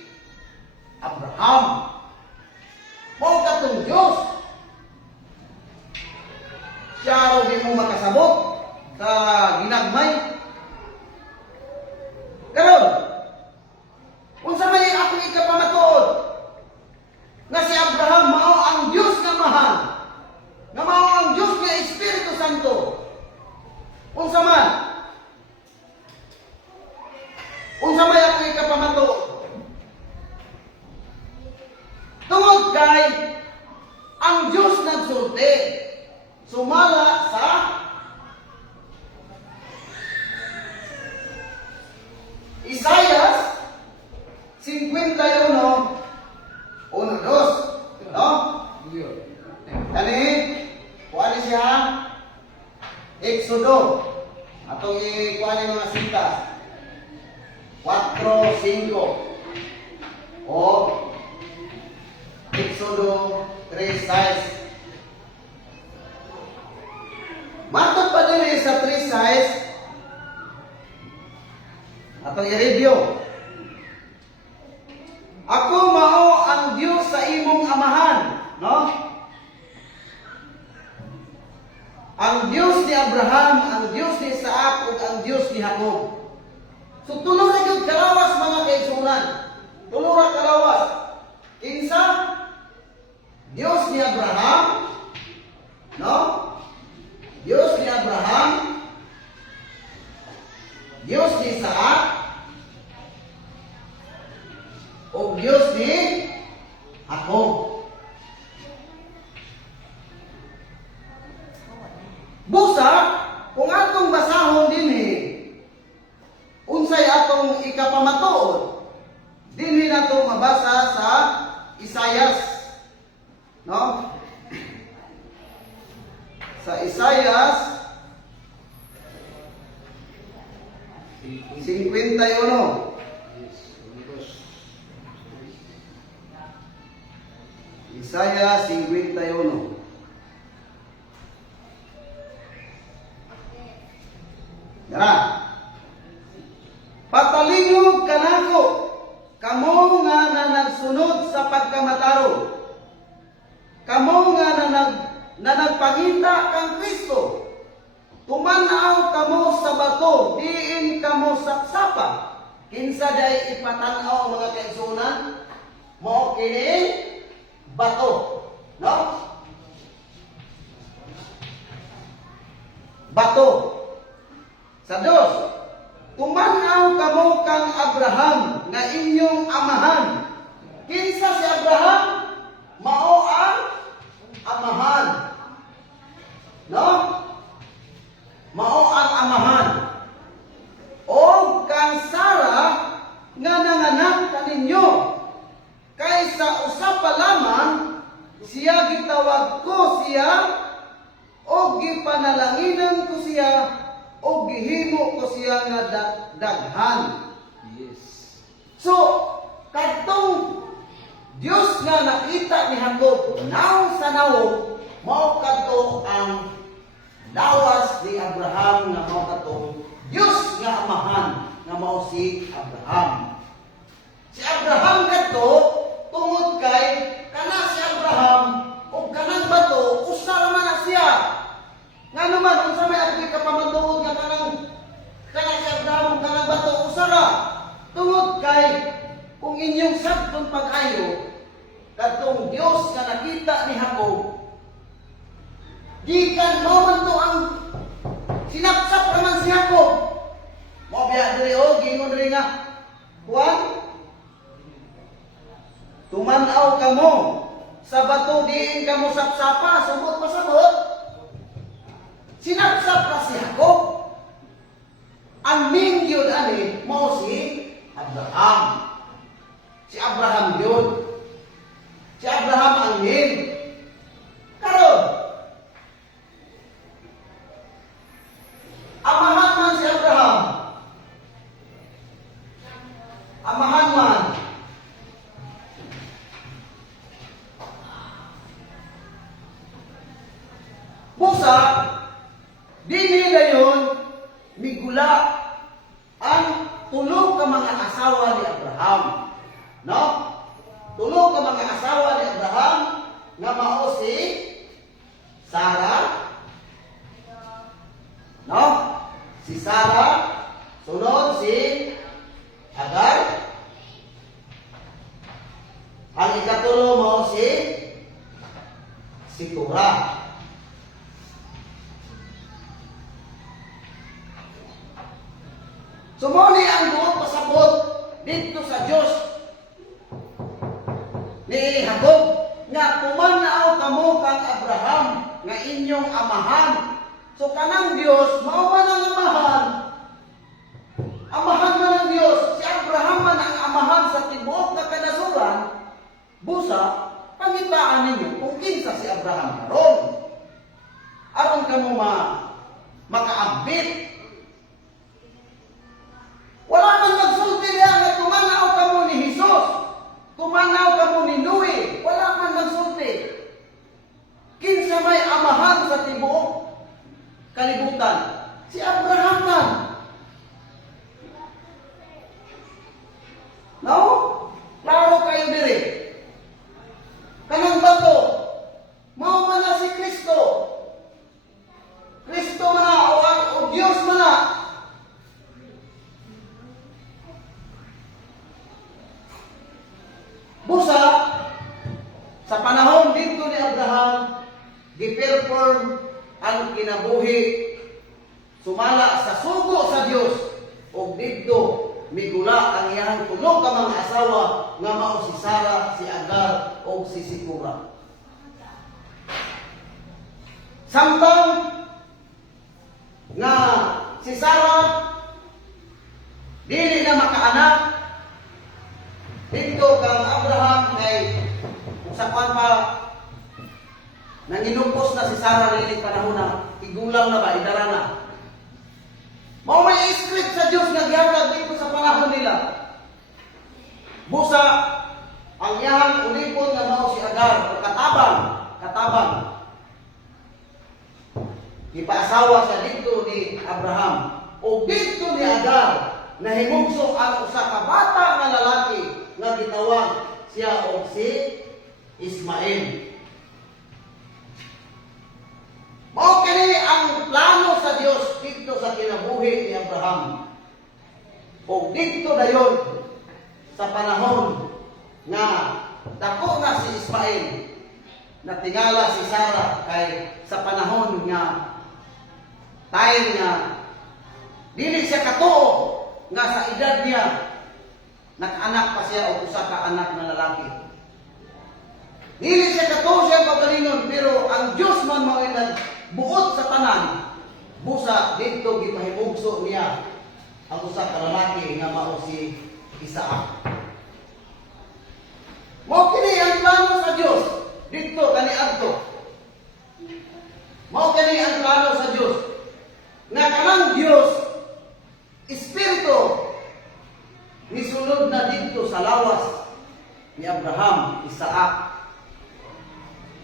Abraham. Mao katong Diyos. Siya raw di mo makasabot sa ginagmay. Karon, unsa may akong ikapamatuod nga si Abraham mao ang Diyos nga mahal, nga mao ang Diyos nga Espiritu Santo. Unsa man? Unsa may akong ikapamatuod? Tungod kay ang Diyos nagsulti, sumala sa Isaiah 51, 1-2. No? Kani, kuha ni siya Exodo. Atong ikuha ni mga sinta. 4:5. O Exodo 3:6. Matod pa din sa 3:6. Atong i-review. Ako mao ang Diyos sa imong amahan, no? Ang Diyos ni Abraham, ang Diyos ni Isaac, ug ang Diyos ni Jacob. So tulo ra gyud kalawas mga kaigsuonan. Tulo ra kalawas. Kinsa? Diyos ni Abraham, no? Diyos ni Abraham, Diyos ni Isaac, o Diyos ni Jacob. Busa, kung atong basahon dinhi, unsay atong ikapamatuod, dinhi nato mabasa sa Isaiah, no? Sa Isaiah 51. Isaiah 51. Dara. Patalingog kanako kamo nga nagsunod sa pagkamataro. Kamo nga nagpangita kang Kristo. Tumanaw kamo sa bato, diin kamo saksapa. Kinsa day ipatanaw mga kaigsuonan? Mao kini bato, no? bato sa Dios. Tumanaw kamo kang Abraham nga inyong amahan. Kinsa si Abraham? Mao ang amahan. No? Mao ang amahan. O kang Sarah nga nanganak kaninyo. Kaysa usa pa lamang siya gitawag ko siya o gipanalanginan ko siya o gihimo ko siya nga daghan. Yes. So, kadtong Dios nga nakita ni Jacob naw sa nawo, mao kadto ang lawas ni Abraham nga mao kadtong Dios nga amahan nga mao si Abraham. Si Abraham kadto tungod kay kana si Abraham ug kanang bato usa ra man na siya. Nga naman unsa may agri ka pamantuod nga kanang si Abraham ug kanang bato usa ra. Tungod kay kung inyong sabton pag-ayo kadtong Dios nga nakita ni Jacob, gikan mo man to ang sinapsap naman si Jacob. Mo biya diri o gingon diri nga Juan, tumanaw kamo sa bato diin kamo sapsapa, subot pa sabot. Sinapsap pa si Jacob. Ang main yun ani mo si Abraham. Si Abraham yun. Si Abraham ang main. Karon, amahan man si Abraham. Amahan man. Busa, dili dayon migula ang tulo ka mga asawa ni Abraham. No? Tulo ka mga asawa ni Abraham nga mao si Sarah. No? Si Sarah, sunod si Hagar. Ang ikatulo mao si Turah. Sumuli ang buot pasabot dito sa Diyos ni Jacob nga pumanaw kamo kang Abraham nga inyong amahan. So kanang Diyos mao man ang amahan. Amahan man ang Diyos. Si Abraham man ang amahan sa tibuok nga kanasuran. Busa, pangitaan ninyo kung kinsa si Abraham karon. Aron kamo makaabit. Wala man magsulti niya nga tumanaw kamo ni Jesus. Tumanaw kamo ni Noe. Wala man magsulti. Kinsa may amahan sa tibuok kalibutan? Si Abraham man. No? Klaro kayo diri. Kanang bato, mao man na si Kristo. Kristo man na o Dios man na. Busa, sa panahon dito ni Abraham, gi-perform ang kinabuhi sumala sa sugo sa Dios o dito migula ang iyang tulo ka mga asawa nga mao si Sarah, si Agar o si Sikura. Samtang nga si Sarah dili na makaanak dito kang Abraham ay sa kwan pa nanginupos na si Sarah rin panahon na igulang na ba, idara na. Mao may script sa Diyos nga gihatag dito sa panahon nila. Busa ang iyang ulipon nga mao si Agar, katabang. Ipaasawa siya dito ni Abraham o dito ni Agar na himugso ang usa ka bata nga lalaki nga gitawag siya og si Ismael. Mao kini ang plano sa Dios dito sa kinabuhi ni Abraham. O dito dayon sa panahon nga dako na si Ismael, natingala si Sarah kay sa panahon nga time nga dili siya katuo nga sa edad niya nag-anak pa siya o usa ka anak na lalaki. Dili siya katuo siya pagalingon, pero ang Dios man mao buot sa tanan. Busa dito gipahimugso niya ang usa ka lalaki nga mao si Isaac. Mao kini ang plano sa Dios dito kaniadto. Mao kini ang plano sa Dios. Nga kanang Dios Espiritu nisulod na dito sa lawas ni Abraham, Isaac.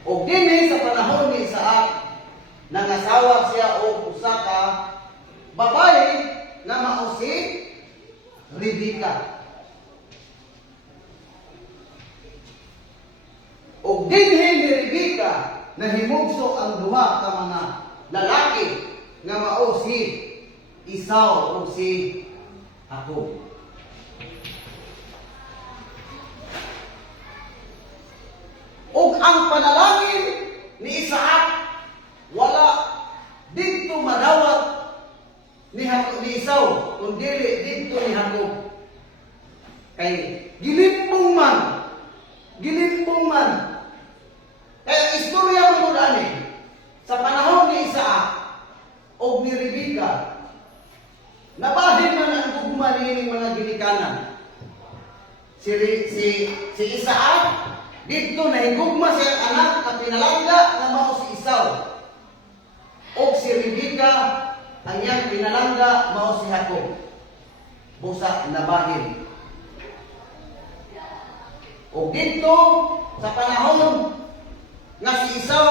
O dinhi sa panahon ni Isaac, nangasawa siya og usa ka babae nga mao si Rebecca. O dinhi ni Rebecca nahimugso ang duha ka mga lalaki nga mao si Esau o si Jacob. O ang panalangin ni Isaac wala dito madawat ni Esau kundi dito ni Jacob. Kay gilimbong man. Kaya istorya mo dani sa panahon ni Isaac o ni Rebecca nabahin man ang gugma niining mga ginikanan. Si Isaac dito nahigugma siyang anak na pinalangga na mao si Esau. O si Rebecca ang iyang pinalangga mao si Jacob. Busa nabahin. O dito sa panahon nga si Esau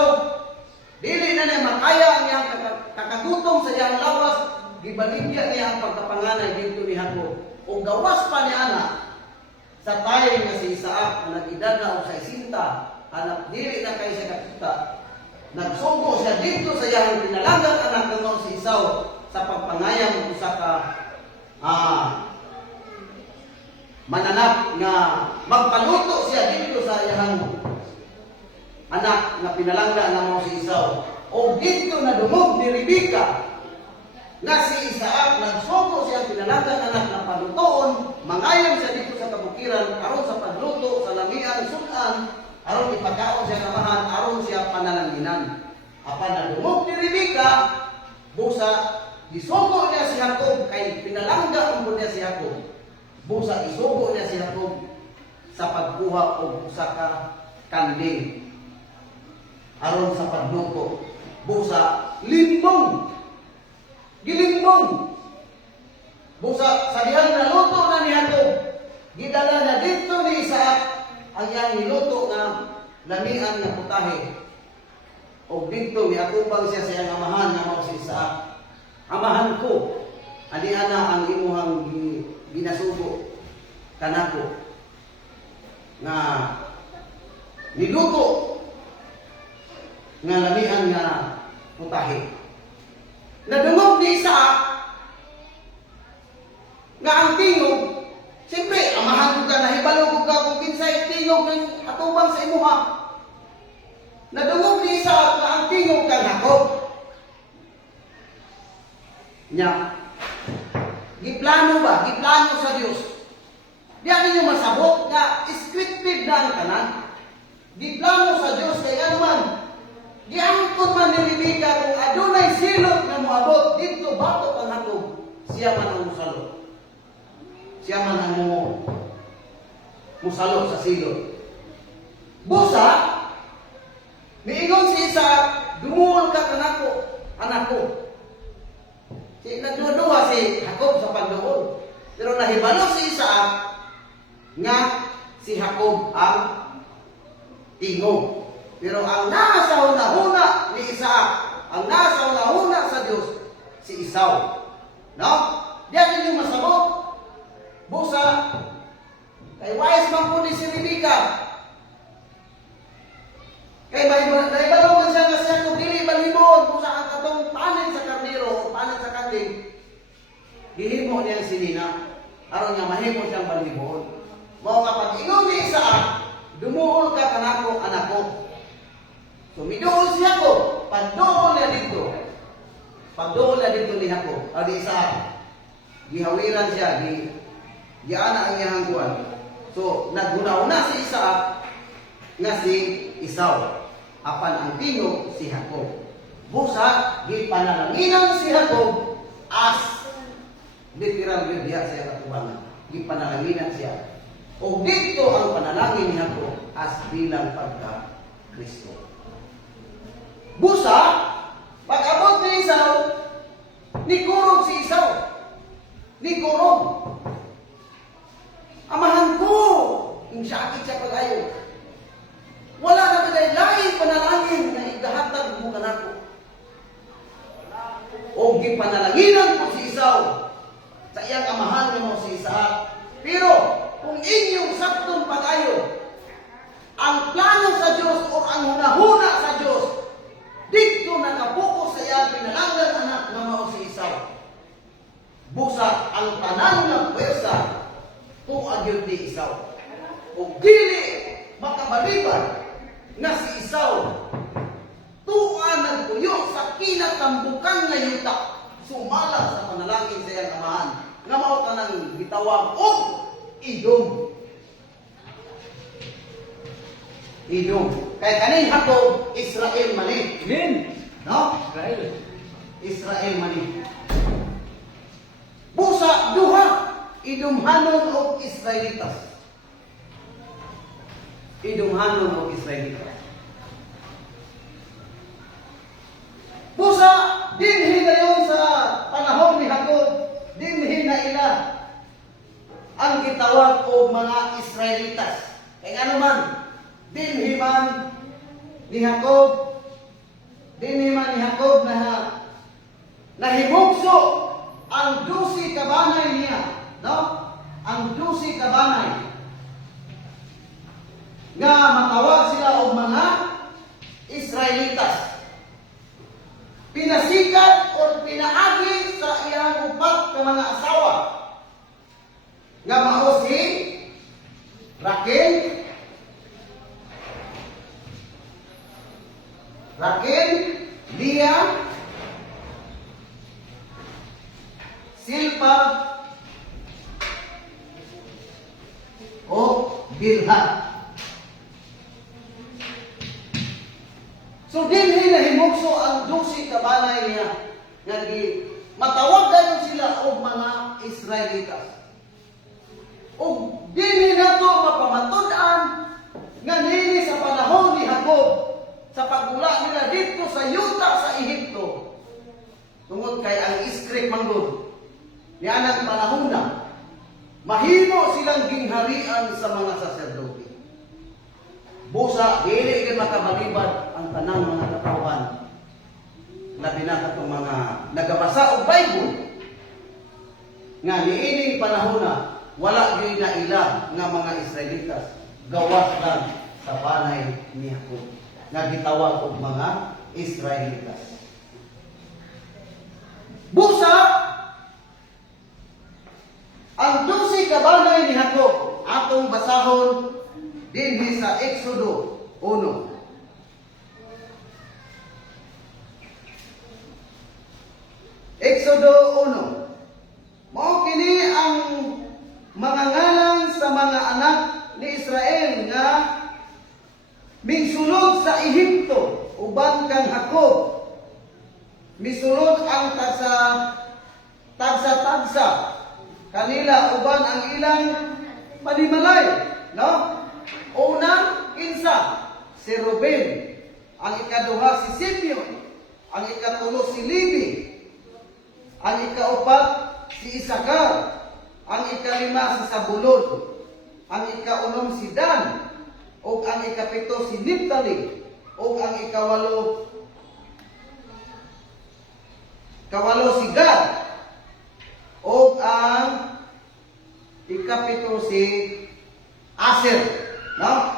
dili na niya makaya ang iyang kakagutong sa iyang lawas, gibaligya niya ang pagkapanganay dito ni Jacob. O gawas pa ni anak sa time nga si Isaac na nag-edad na o sa isinta, anak dili na kay siya kakita. Nagsugo siya dito sa iyang pinalanggang anak ng si Esau sa pagpangayang ng usa ka mananap nga magpaluto siya dito sa iyang anak na pinalangga na mo si Esau. O dito na dumog ni Rebecca na si Isaac nagsugo siya pinalanggang anak na palutoon, mangayon siya dito sa kabukiran aron sa pagluto sa lamian sunan aron ipagkaon siya kamahan aron siya panalanginan. Apan na dumog ni Rebecca busa isugo niya si Jacob kay pinalangga mo niya si Jacob. Busa isugo niya si Jacob sa pagkuha og usa ka kanding aron sa pagluto. Busa limbong. Gilimbong. Busa sa dihang naluto na ni Jacob, gidala na dito ni Isaac ang iyang niluto nga lamian nga putahe. O dito miatubang siya sa iyang amahan nga mao si Isaac. Amahan ko, ani ana ang imuhang ginasugo kanako nga niluto nga lamian nga putahe. Nadungog ni Isaac nga ang tingog, siyempre amahan ko ka, nahibalog ka kung kinsay tingog ng atubang sa imuha. Nadungog ni Isaac nga ang tingog kang Jacob. Nya, giplano ba? Giplano sa Dios. Diyan ninyo masabot nga scripted na ang tanan. Giplano sa Dios kay ano man. Giangkon man ni Rebecca kung adunay silot na moabot dito batok ang Jacob, siya man ang musalo. Siya man ang musalo sa silot. Busa, miingon si Isaac, dumuol ka kanako, anak ko. Nagduwa si Jacob sa pagduol. Pero nahibalo si Isaac nga si Jacob ang tingog. Pero ang nasa una-una ni Isaac, ang nasa una-una sa Diyos, si Esau. No? Diyan ninyo masabot. Busa, kay wise man po ni si Rebecca. Kay naibalungan siya nga siya kung dili balibon, busa ang katong panin sa karnero, panin sa kanding, hihimo niya si Nina, aron nga mahimo siyang balibon. Mao nga pag-ingon ni Isaac, dumuol ka kanako, anak ko. So, midool siya ko. Pandool niya dito. pagduol na dito ni Jacob, di Isaac. Gihawiran siya, giana ang iyang kuwan. So, naguna-una si Isaac nga si Esau. Apan ang tino si Jacob. Busa, gipanalanginan si Jacob as literal yun diya siya katubangan. Gipanalanginan siya. O dito ang panalangin ni Jacob as bilang pagka-Kristo. Busa, pag-abot ni Esau, nikurog si Esau. Nikurog. Amahan ko, yung sakit siya pag-ayo. Wala na pinay-lain panalangin na igahatag mo kanako. O gipanalanginan mo si Esau sa iyang amahan mo si Isaac. Pero kung inyong saktong pag-ayo, ang plano sa Diyos o ang hunahuna sa Diyos, dito nakapokus sa iyang pinalanggan anak na mao si Esau. Busa ang tanan ng pwersa kung agyod ni Esau. O dili makabaliban na si Esau tuan ng tuyo sa kinatambukan na yuta sumala sa panalangin sa iyang amahan nga mao kanang gitawag og Edom. Edom. Kaya kaning Jacob, Israel mali. Amen. No? Israel. Israel mali. Busa duha Edomhanon o Israelitas. Edomhanon o Israelitas. Busa dinhi dayon sa panahon ni Jacob, dinhi na ila ang gitawag og mga Israelitas. Kay ano man dinhi man ni Jacob, na nahimugso ang 12 kabanay niya, no? Ang 12 kabanay nga matawag sila og mga Israelitas. Pinasikat o pinaagi sa iyang upat ka mga asawa nga mao si Raquel, Leah, Silpa o Bilha. So dinhi nahimugso ang 12 kabanay niya nga matawag dayon sila og mga Israelitas. Og dinhi nato mapamatud-an nga nini sa panahon ni Jacob sa pagula nila dito sa yuta sa Ehipto. Tungod kay ang script manggod niya ang panahon na mahimo silang gingharian sa mga saserdote. Busa, dili ka makabalibad ang tanang mga katawan. Labi na katong mga nagabasa og Bible nga niining panahon na wala gyud na ila nga mga Israelitas gawas lang sa panay ni Jacob nga gitawag og mga Israelitas. Busa ang 12 kabanay ni Jacob atong basahon dinhi sa Exodo 1. Exodo 1. Mao kini ang mga ngalan sa mga anak ni Israel nga mingsulod sa Ehipto uban kang Jacob. Misulod ang tagsa kanila uban ang ilang panimalay, no? Una, kinsa? Si Ruben. Ang ikaduha si Simeon. Ang ikatulo si Levi. Ang ikaupat si Isakar. Ang ikalima si Zabulon. Ang ikaunom si Dan. O ang ikapito si Naphtali. O ang ikawalo si Gad. O ang ikapito si Aser. No?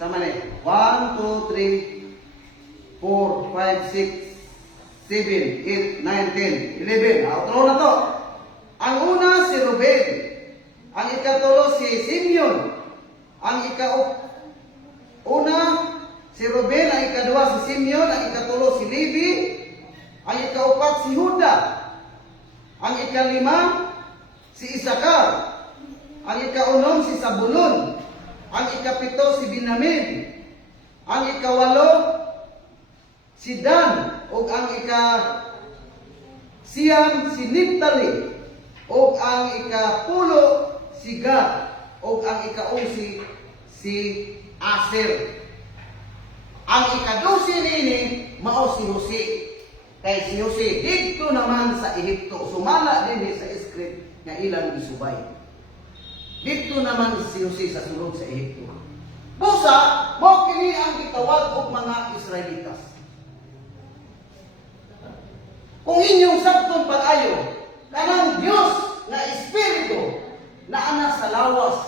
Sama na 1, 2, 3, 4, 5, 6, 7, 8, 9, 10, 11. Outro na to. Ang una si Ruben. Ang ikatulo si Simeon. Ang una si Ruben. Ang ikaduha si Simeon. Ang ikatulo si Levi. Ang ikaupat si Huda. Ang ikalima si Isakar. Ang ikaunom si Sabulon. Ang ikapito si Binamin. Ang ikawalo si Dan. O ang ikasiyam si Niptali. O ang ikapulo si Gad. O ang ika-11 si Aser. Ang ika-12 nini mao si Jose. Kay si Jose dito naman sa Ehipto. Sumala din sa script nga ilang isubay. Dito naman si Jose sa sulod sa Ehipto. Busa, mo kini ang gitawag og mga Israelitas. Kung inyong sabton pag-ayo, kanang Dios na Espiritu na ana sa lawas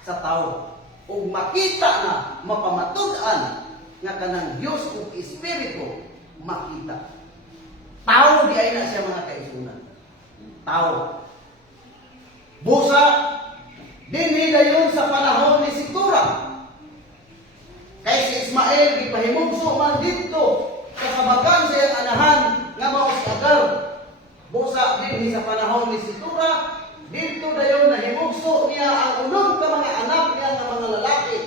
sa tao. Ug makita na, mapamatud-an nga kanang Dios ug Espiritu makita. Tao di ay na siya mga kaisunan. Tao. Busa, dinhi dayon sa panahon ni Situra. Kay si Ismael gipahimugso man dito sa kabagan sa iyang anahan nga mao si Agar. Busa dinhi sa panahon ni Situra, dito dayon nahimugso niya ang unom ka mga anak niya nga mga lalaki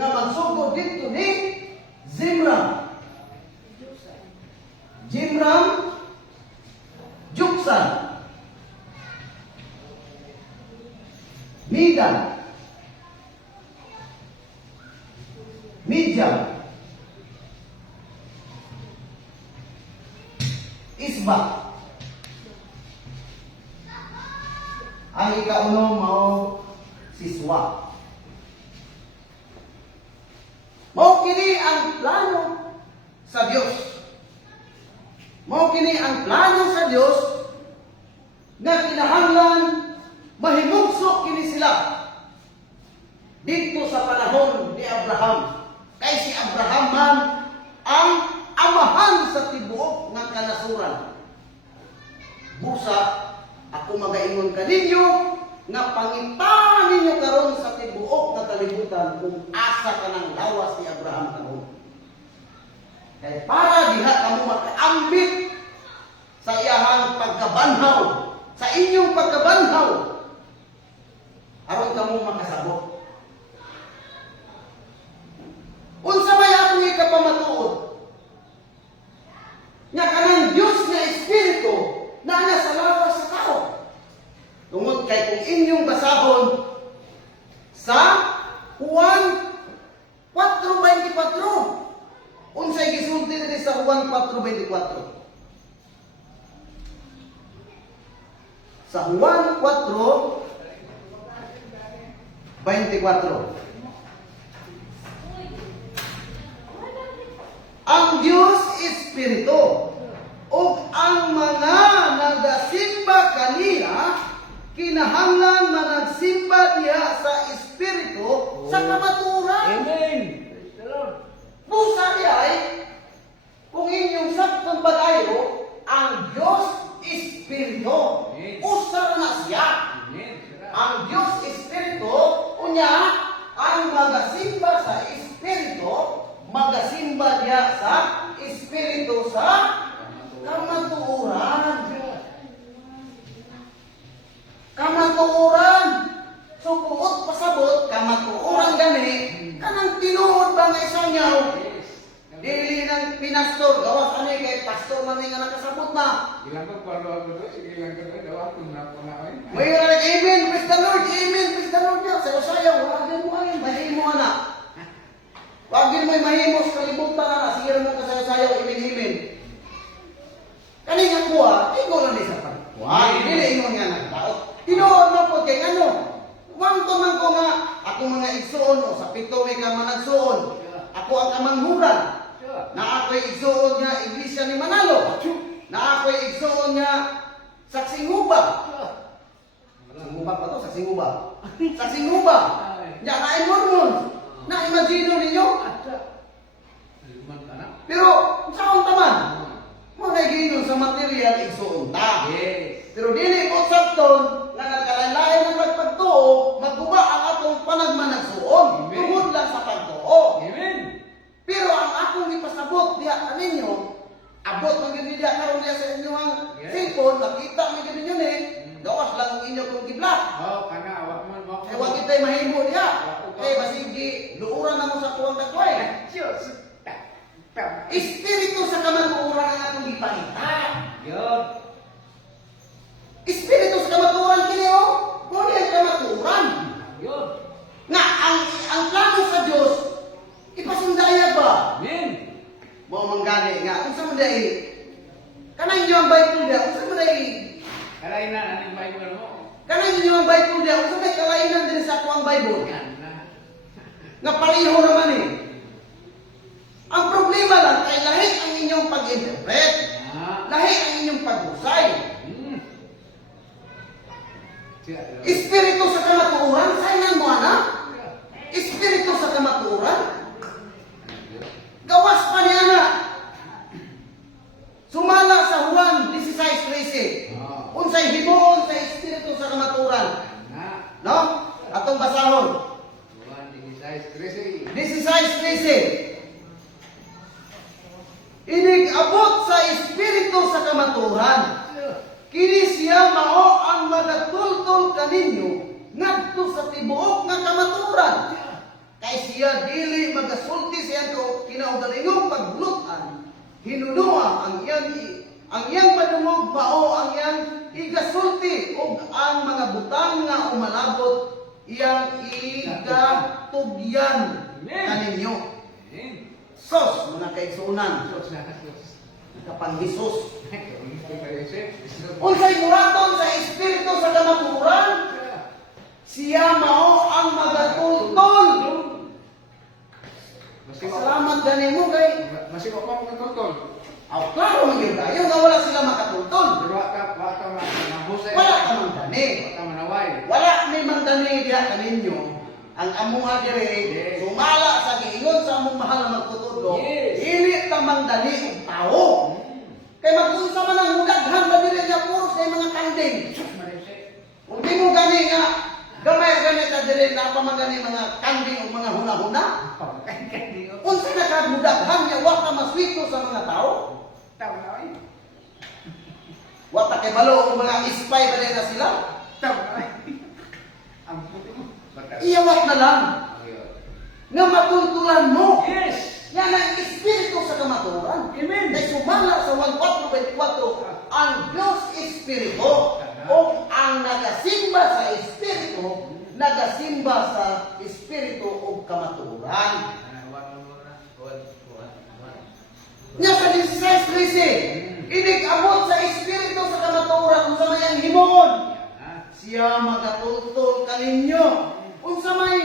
nga magsugod dito ni Zimram. Juksan, Midan, Midjam, Isba. Ang ikaunom mao Siswa. Mao kini ang plano sa Dios. Mao kini ang plano sa Dios nga kinahanglan mahimugso kini sila dito sa panahon ni Abraham. Kay si Abraham man ang amahan sa tibuok ng kanasuran. Busa, ako magaingon kaninyo nga pangitaan ninyo karon sa tibuok na kalibutan kung asa ka ng lawas ni Abraham karon. Kaya para diha kamo makaambit sa iyahang pagkabanhaw, sa inyong pagkabanhaw, aron kamo makasabot. Unsa may akong ikapamatuod? Nga kanang Diyos na Espiritu na nasa lawas sa tao. Tungod kay kung inyong basahon sa Juan 4:24. Unsay gisulti diri sa Juan 4:24? Sa Juan 4:24. Ang Diyos Espiritu ug ang mga nagasimba kaniya kinahanglan managsimba diha sa Espiritu sa kamaturan. Amen. Praise the Lord. Busa ay kung inyong sabton pag-ayo ang Diyos Espiritu. Yes. Usa na siya. Amen. Ang Diyos Espiritu unya ang magasimba sa Espiritu, magasimba diya sa Espiritu sa kamatuoran. Kamatuoran. So kuot pasabot kamatuoran gani kanang tinuod ba nga isanyaw. Yes. Dili nang pinastor gawas ani kay pastor man nga nakasabot na. Ilang ko palo ako to, sige lang ko daw ako na punaoy. May like amen, praise the Lord, amen, praise the Lord. Sa sayaw wala mo ay mahimo ana. Wag din mo mahimo sa kalibutan na sige mo ka sayaw amen amen. Kani nga kuha, igo lang ni sa pag. Wag dili ingon nga nagdaot. Tinuod na po kay ano? Wang to man ko nga ako mga igsoon o sa pito may ka managsuon. Ako ang kamanghuran. Na ako'y igsoon nga iglesia ni Manalo. Na ako'y igsoon nga saksing huba. Saksing huba pa to, saksing huba. Saksing huba. Nya na ay mormon. Na imagino ninyo? Pero saan taman? Mo na ginon sa material igsoon ta. Yes. Pero dili ko sabton nga nagkalain-lain ang magpagtuo, magguba ang atong panagmanagsuon. Amen. Tungod lang sa pagtuo. Amen. Pero ang akong ipasabot diha kaninyo, Abot man gyud diya karon diya sa inyong Yes. cellphone, makita man gyud ninyo ni. Gawas lang ang inyo kung kiblat. Oh, kana awak man mo. Kaya wag kita'y mahimo diya. Kaya basigi, luuran na mo sa tuwang dagway. Diyos. Espiritu sa kamatuoran ang atong gipangita. Yun. Espiritu sa kamatuoran kini o. Kuni ang kamatuoran. Yun. Nga ang plano sa Dios ipasundayag ba? Amen. Mao manggani nga unsa man dai? Kanang inyo ang Bible dia, unsa man dai? Kalay na naning Bible mo. Kanang inyo ang Bible dia, unsa may kalainan din sa akong Bible? Yan na. Nga pareho naman eh. Ang problema lang kay lahi ang inyong pag-interpret. Lahi ang inyong paghusay. Espiritu sa kamatuoran, sayang mo ana? Espiritu sa kamatuoran. Gawas pa niya na. Sumala sa Juan 16:13. Unsay himuon sa espiritu sa kamatuoran. No? Atong basahon. 16:13. Inig abot sa espiritu sa kamatuoran. Kini siya mao ang magatultol kaninyo ngadto sa tibuok nga kamatuoran. Kay siya dili magasulti siya to kinaugdalingong pagbulutan. Hinunua ang iyang padungog mao ang iyang igasulti ug ang mga butang nga umalabot iyang igatugyan kaninyo. Sos mga kaigsunan kapang Hesus. Unsay muraton sa espiritu sa kamatuoran? Siya mao ang magatultol. Salamat gani mo kay. Masih ako mo kontrol. Aw klaro man gyud kayo nga wala sila makatultol. Wala ka mahusay. Wala ka man gani. Wala ka manaway. Wala may man gani diha kaninyo. Ang amuha dire sumala sa giingon sa among mahal na magtutudlo. Yes. Dili ta man gani og tawo. Kay mag-unsa man ang hudaghan ba dire nga puros kay mga kanding. Kung di mo gani nga gamay gani ta dire na pa man gani mga kanding o mga huna-huna. Unsa na kagudaghan nga wa ka maswito sa mga tao? Tahu na ay. Wa ta kay balo og mga spy ba na sila? Tahu na ay. Ang puti mo. Iyawat na lang nga matultulan mo. Yes. Yan ang espiritu sa kamatuoran. Amen. Kay sumala sa 1:4:24 ang Dios espiritu o ang nagasimba sa espiritu nagasimba sa espiritu o kamatuoran. Nya sa 16:13 inig abot sa espiritu sa kamatuoran unsa may ang himon. Siya magatultol kaninyo. Unsa may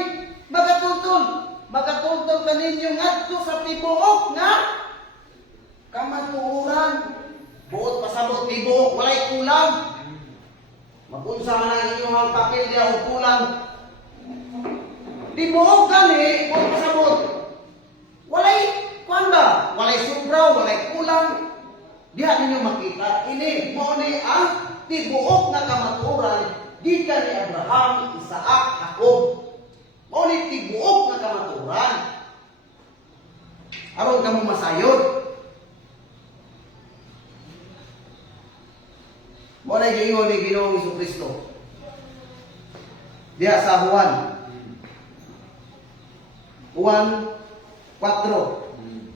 magatultol? Magatultol kaninyo ngadto sa tibuok nga kamatuoran. Buot pasabot tibuok walay kulang. Magunsa man ang inyong papel diha og kulang. Tibuok gani buot pasabot. Walay kuan ba? Walay sobra, walay kulang. Diha ninyo makita ini mao ni ang tibuok nga kamatuoran gikan ni Abraham, Isaac, Jacob. Mao ni tibuok nga kamatuoran. Aron kamo masayod. Mao na giingon ni Ginoong Jesucristo. Diha sa Juan 4,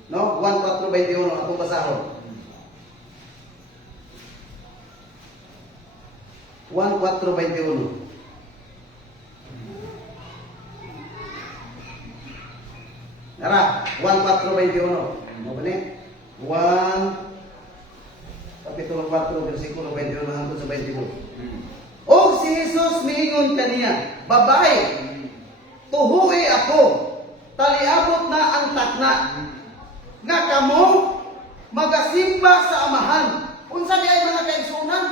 no? Juan 4:21 atong basahon. 1:4:21. Nara, 1:4:21. Mo ba ni? 1 Kapitulo 4, versikulo 21 hangtod sa 22. O si Jesus miingon kaniya, babae, tuhuhi ako, taliabot na ang takna, nga kamo magasimba sa amahan. Unsa di ay mga kaigsunan?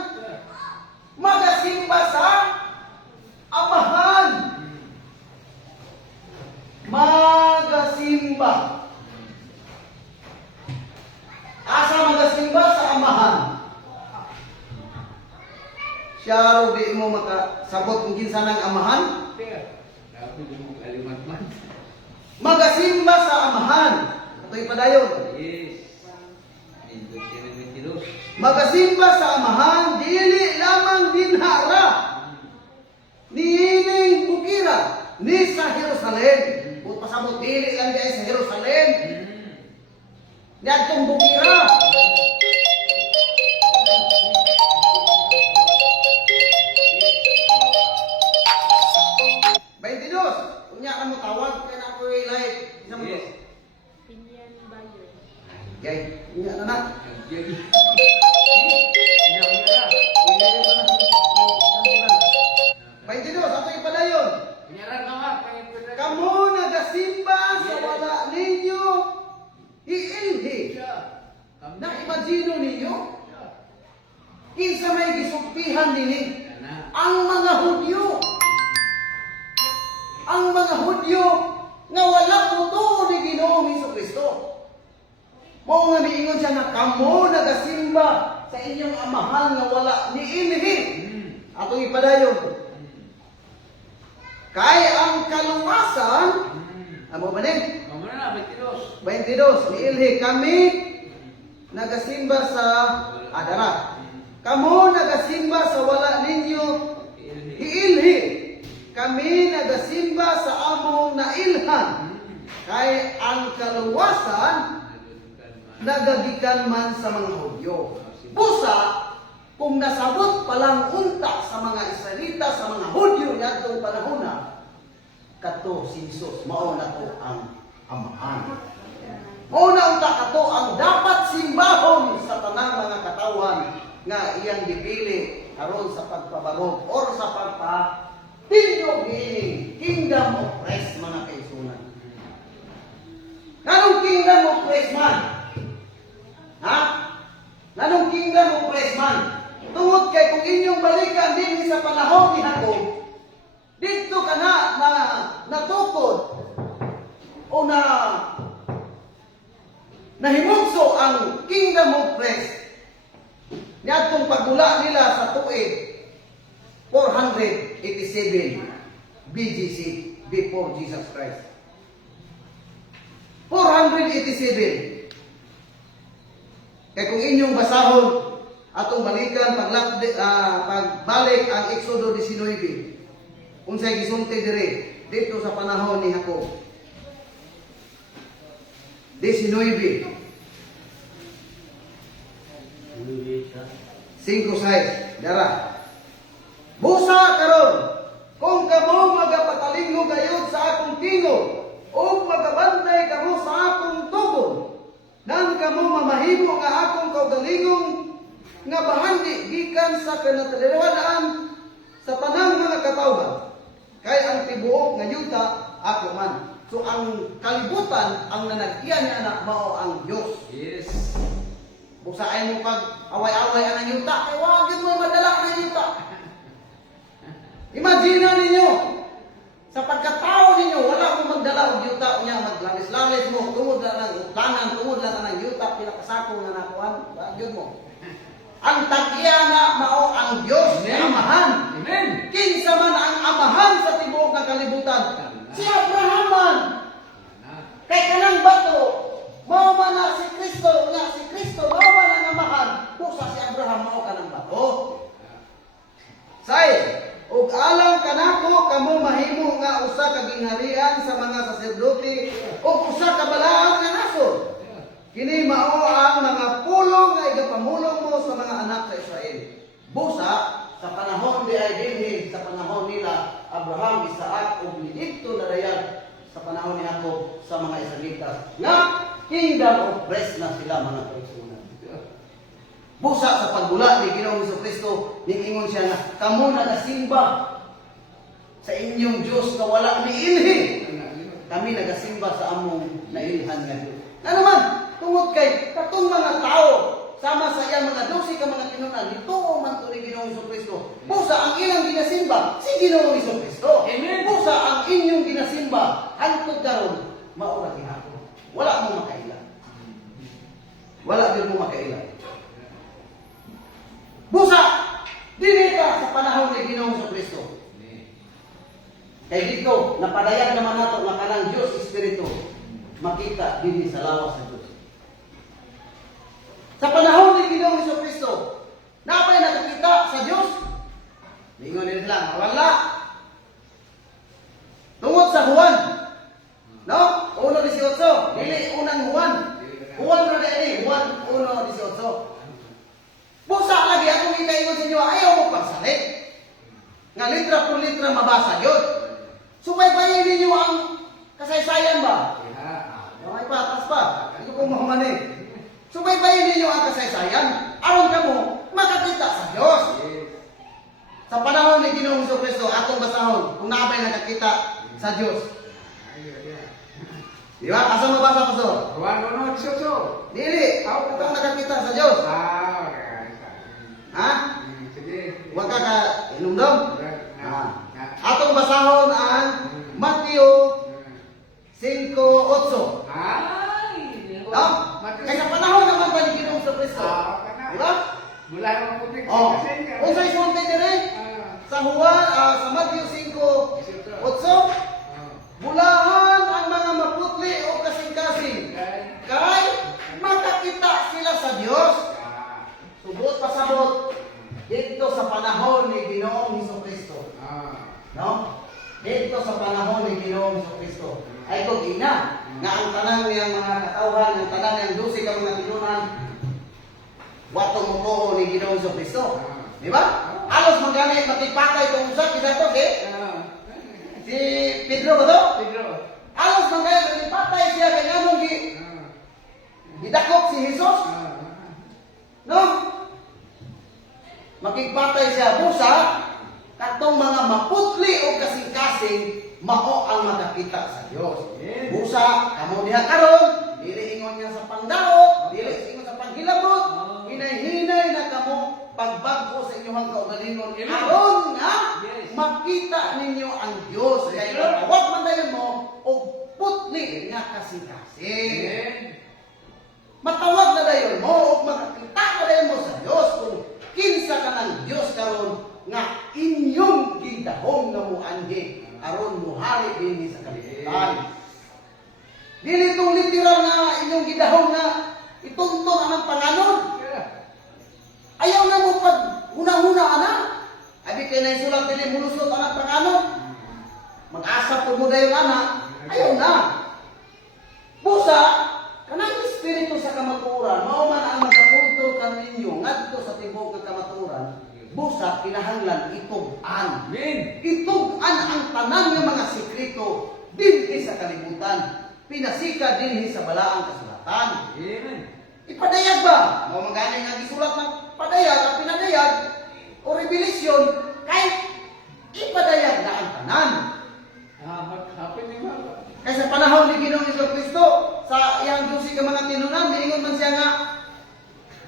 Magasimba sa amahan. Magasimba. Asa magasimba sa amahan? Siya di mo makasabot kung kinsa ng amahan? Ako di mo kalimat man. Magasimba sa amahan. Ito'y padayon. Yes. Nindot ka na magasimba sa amahan dili lamang dinhara niining bukira ni sa Jerusalem. Kung pasabot dili lang diay sa Jerusalem, niadtong bukira. Unya ka mo tawag kaya na ako live. Isa mo to. Pinyan Bayon. Gay, unya na na. Jadi. Ako ipadayon. Penyaran nama pengen Kamu nagasimba sa wala ninyo iilhi. Na imagino ninyo? Kinsa may gisultihan nini? Ang mga Hudyo. Ang mga Hudyo nga wala mo ni Ginoong Hesukristo. Mao nga niingon siya nga kamo nagasimba sa inyong amahan nga wala ni ilhi. Atong ipadayon. Kay ang kaluwasan, amo ba ni? Kamu na 22. 22, ni ilhi kami nagasimba sa adara. Kamo nagasimba sa wala ninyo iilhi. Kami nagasimba sa among nailhan. Kay ang kaluwasan nagagikan man sa mga Hudyo. Busa, kung nasabot palang unta sa mga Israelita, sa mga Hudyo ngadtong panahon na, kato si Jesus, mao na to ang amahan. Mao na unta kato ang dapat simbahon sa tanang mga katawan nga iyang gipili aron sa pagpabarog or sa pagpatindog niini kingdom of Christ mga kaisunan. Nganong kingdom of Christ man? Ha? Nganong kingdom of Christ man? Tungod kay kung inyong balikan din sa panahon ni Jacob, dito ka na natukod o nahimugso ang kingdom of Christ. Niadtong pagdula nila sa tuig 487 BGC, before Jesus Christ. 487. Kaya kung inyong basahon atong balikan pagbalik ang Exodo 19. Unsay gisulti diri dito sa panahon ni Jacob. 19. 5:6 dara. Busa karon kung kamo magapatalinggo gayud sa akong tingog o magabantay kamo sa akong tugon, nang kamo mamahimo nga akong kaugalingong nga bahandi gikan sa kanatiliwadaan sa tanang mga katawhan. Kay ang tibuok nga yuta ako man. So ang kalibutan ang nanagyan niya na mao ang Dios. Yes. Busaay mo pag away-away ang yuta, kay wag gyud mo madala ang yuta. Imagine ninyo, sa pagkatao ninyo, wala mo magdala og yuta unya maglalis-lalis mo, tungod lang ng utlangan, tungod lang ng yuta pinakasako nga nakuan, wag gyud mo. Ang tag-iya nga mao ang Dios, Amen. amahan. Amen. Kinsa man ang amahan sa tibuok nga kalibutan? Si Abraham man. Kay kanang bato, mao man na si Kristo, nga si Kristo mao man ang amahan. Busa si Abraham mao kanang bato. Say, ug alam kanako kamo mahimo nga usa ka gingharian sa mga saserdote ug usa ka balaang nga nasod. Kini mao ang mga pulong nga igapamulong mo sa mga anak sa Israel. Busa sa panahon di ay dinhi sa panahon nila Abraham, Isaac ug ni Egipto na dayan sa panahon ni Jacob sa mga Israelita nga kingdom of rest na sila mga kaigsunan. Busa sa pagbula ni Ginoong Hesukristo, ningingon siya nga kamo nagasimba sa inyong Dios nga wala niilhi. Kami nagasimba sa among nailhan nga Dios. Ano man, tungod kay katong mga tao sama sa iyang mga 12 ka mga kinunan, dituo man to ni Ginoong Hesukristo. Busa ang ilang ginasimba si Ginoong Hesukristo. Amen. Busa ang inyong ginasimba hangtod karon mao ra gihapon. Wala mo makaila. Wala gyud mo makaila. Busa dili ka sa panahon ni Ginoong Hesukristo. Kay dito napadayag naman nato nga kanang Dios Espiritu makita dinhi sa lawas sa Dios. Sa panahon ni ni Ginoong Jesucristo, napay nakakita sa Dios. Lingon nila sila, wala. Tungod sa Juan, no? 1:18, dili unang Juan. Juan ra dili, Juan 1:18. Busa lagi akong ikaingon sa inyo, ayaw mo pagsalit. Nga litra por litra mabasa yun. Subaybayin ninyo ang kasaysayan ba? May patas pa. Hindi ko mahumani. Subaybayin ninyo ang kasaysayan. Aron ka mo, makakita sa Diyos. Sa panahon ni Ginoong Jesucristo, atong basahon, kung napay nakakita sa Diyos. Di ba? Asa mabasa, Pastor? Juan 1:18. Dili. Atong nakakita sa Diyos. Ha? Sige. Huwag ka ka-inumdum. Atong basahon ang Matthew 5:8. Ay! No? Kaya sa panahon naman ba ni Ginoong Jesucristo? Di ba? Mula yung putik Oh. kasi nga. Kung sa isunod din sa Juan, sa Matthew 5:8, bulahan ang mga maputli o kasing-kasing. Kay makakita sila sa Diyos. Subot pasabot dito sa panahon ni Ginoong Jesucristo. No? Dito sa panahon ni Ginoong Jesucristo. Ay kung ina, nga ang tanang niyang mga katawhan, ang tanang niyang dusi ka mga tinunan, wato mo ko ni Ginoong Jesucristo. Di ba? Alos magalit, matipatay itong usap, kita to, si Pedro ba to? Pedro. Alos magalit, matipatay siya, kaya nung gidakop si Jesus. No? Makipatay siya, busa, katong mga maputli o kasing-kasing, mao ang makakita sa Diyos. Busa, kamo diha karon, dili ingon niya sa pangdaot, dili ingon sa panghilabot, hinay-hinay na kamo pagbago sa inyong kaugalingon. Aron nga makita ninyo ang Diyos. Kaya tawag man dayon mo o putli nga kasing-kasing. Matawag na dayon mo o makakita na dayon mo sa Diyos kung kinsa ka ng Diyos karon nga inyong gidahom nga muanhi aron muhari dinhi sa kalibutan. Dili itong literal nga inyong gidahom nga ituntun ang panganon. Ayaw na mo pag huna-huna ana. Abi kay na isulat dili mulusot ang panganon. Mag-asa po mo dayon ana. Ayaw na. Busa kanang espiritu sa kamatuoran mao man ang magkapultol kaninyo ngadto sa tibuok nga kamatuoran. Busa kinahanglan itug-an. Amen. Itug-an ang tanan nga mga sekreto dinhi sa kalibutan. Pinasika dinhi sa balaang kasulatan. Amen. Ipadayag ba? Mo magaling nga gisulat ng padayag at pinadayag o revelasyon kay ipadayag na ang tanan. Happy ni Mama. Kaya sa panahon ni Ginoong Jesucristo sa iyang dusi ka mga tinunan, diingon man siya nga,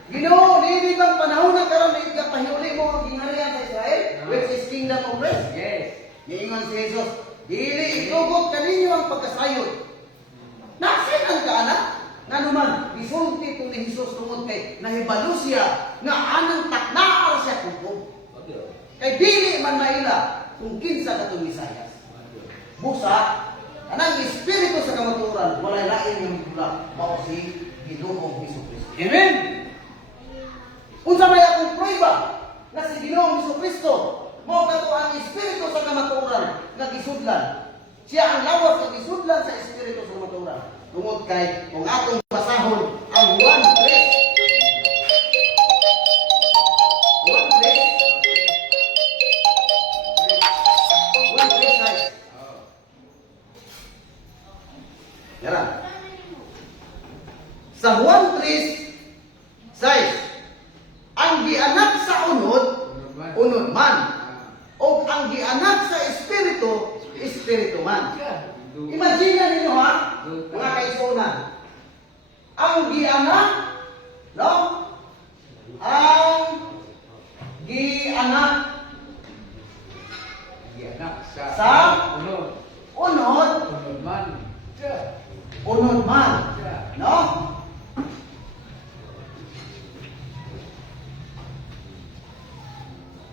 Ginoo, dili bang panahon na karon na ikapahiuli mo ang gingharian sa Israel, which is kingdom of rest? Yes. Diingon si Jesus, dili itugot kaninyo ang pagkasayod. Nasinan ka anak? Nga naman, isulti ito ni Jesus tungod kay nahibalo siya nga anang taknaar siya kumpong. Kay dili man maila kung kinsa katong Misayas. Busa, anang espiritu sa kamaturan, walay lain nga mitula, mao si Ginoong Jesucristo. Amen. Unsa may akong prueba na si Ginoong Jesucristo mao kato ang espiritu sa kamaturan nga gisudlan. Siya ang lawas nga gisudlan sa espiritu sa kamaturan. Tungod kay kung atong basahon ang Juan 3. Juan 3. Juan 3 guys. Yaran. Sa Juan 3 guys, ang gianak sa unod, unod man. O ang gianak sa espiritu, espiritu man. Imagine ninyo ha, mga kaisunan. Ang gianak, no? Ang gianak sa unod. unod, Unod man. unod man. No?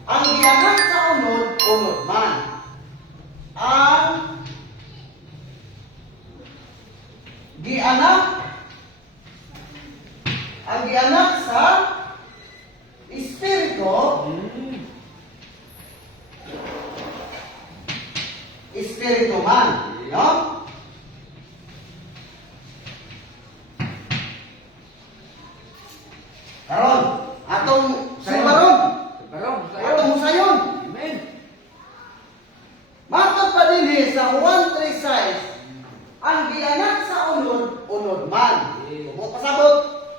Ang gianak sa unod, unod man. Ang gianak sa espiritu man. No? Karon, atong subaron, atong musayon. Amen. Matod pa din sa Juan 3:6, ang gianak sa unod, unod man. Mo pasabot,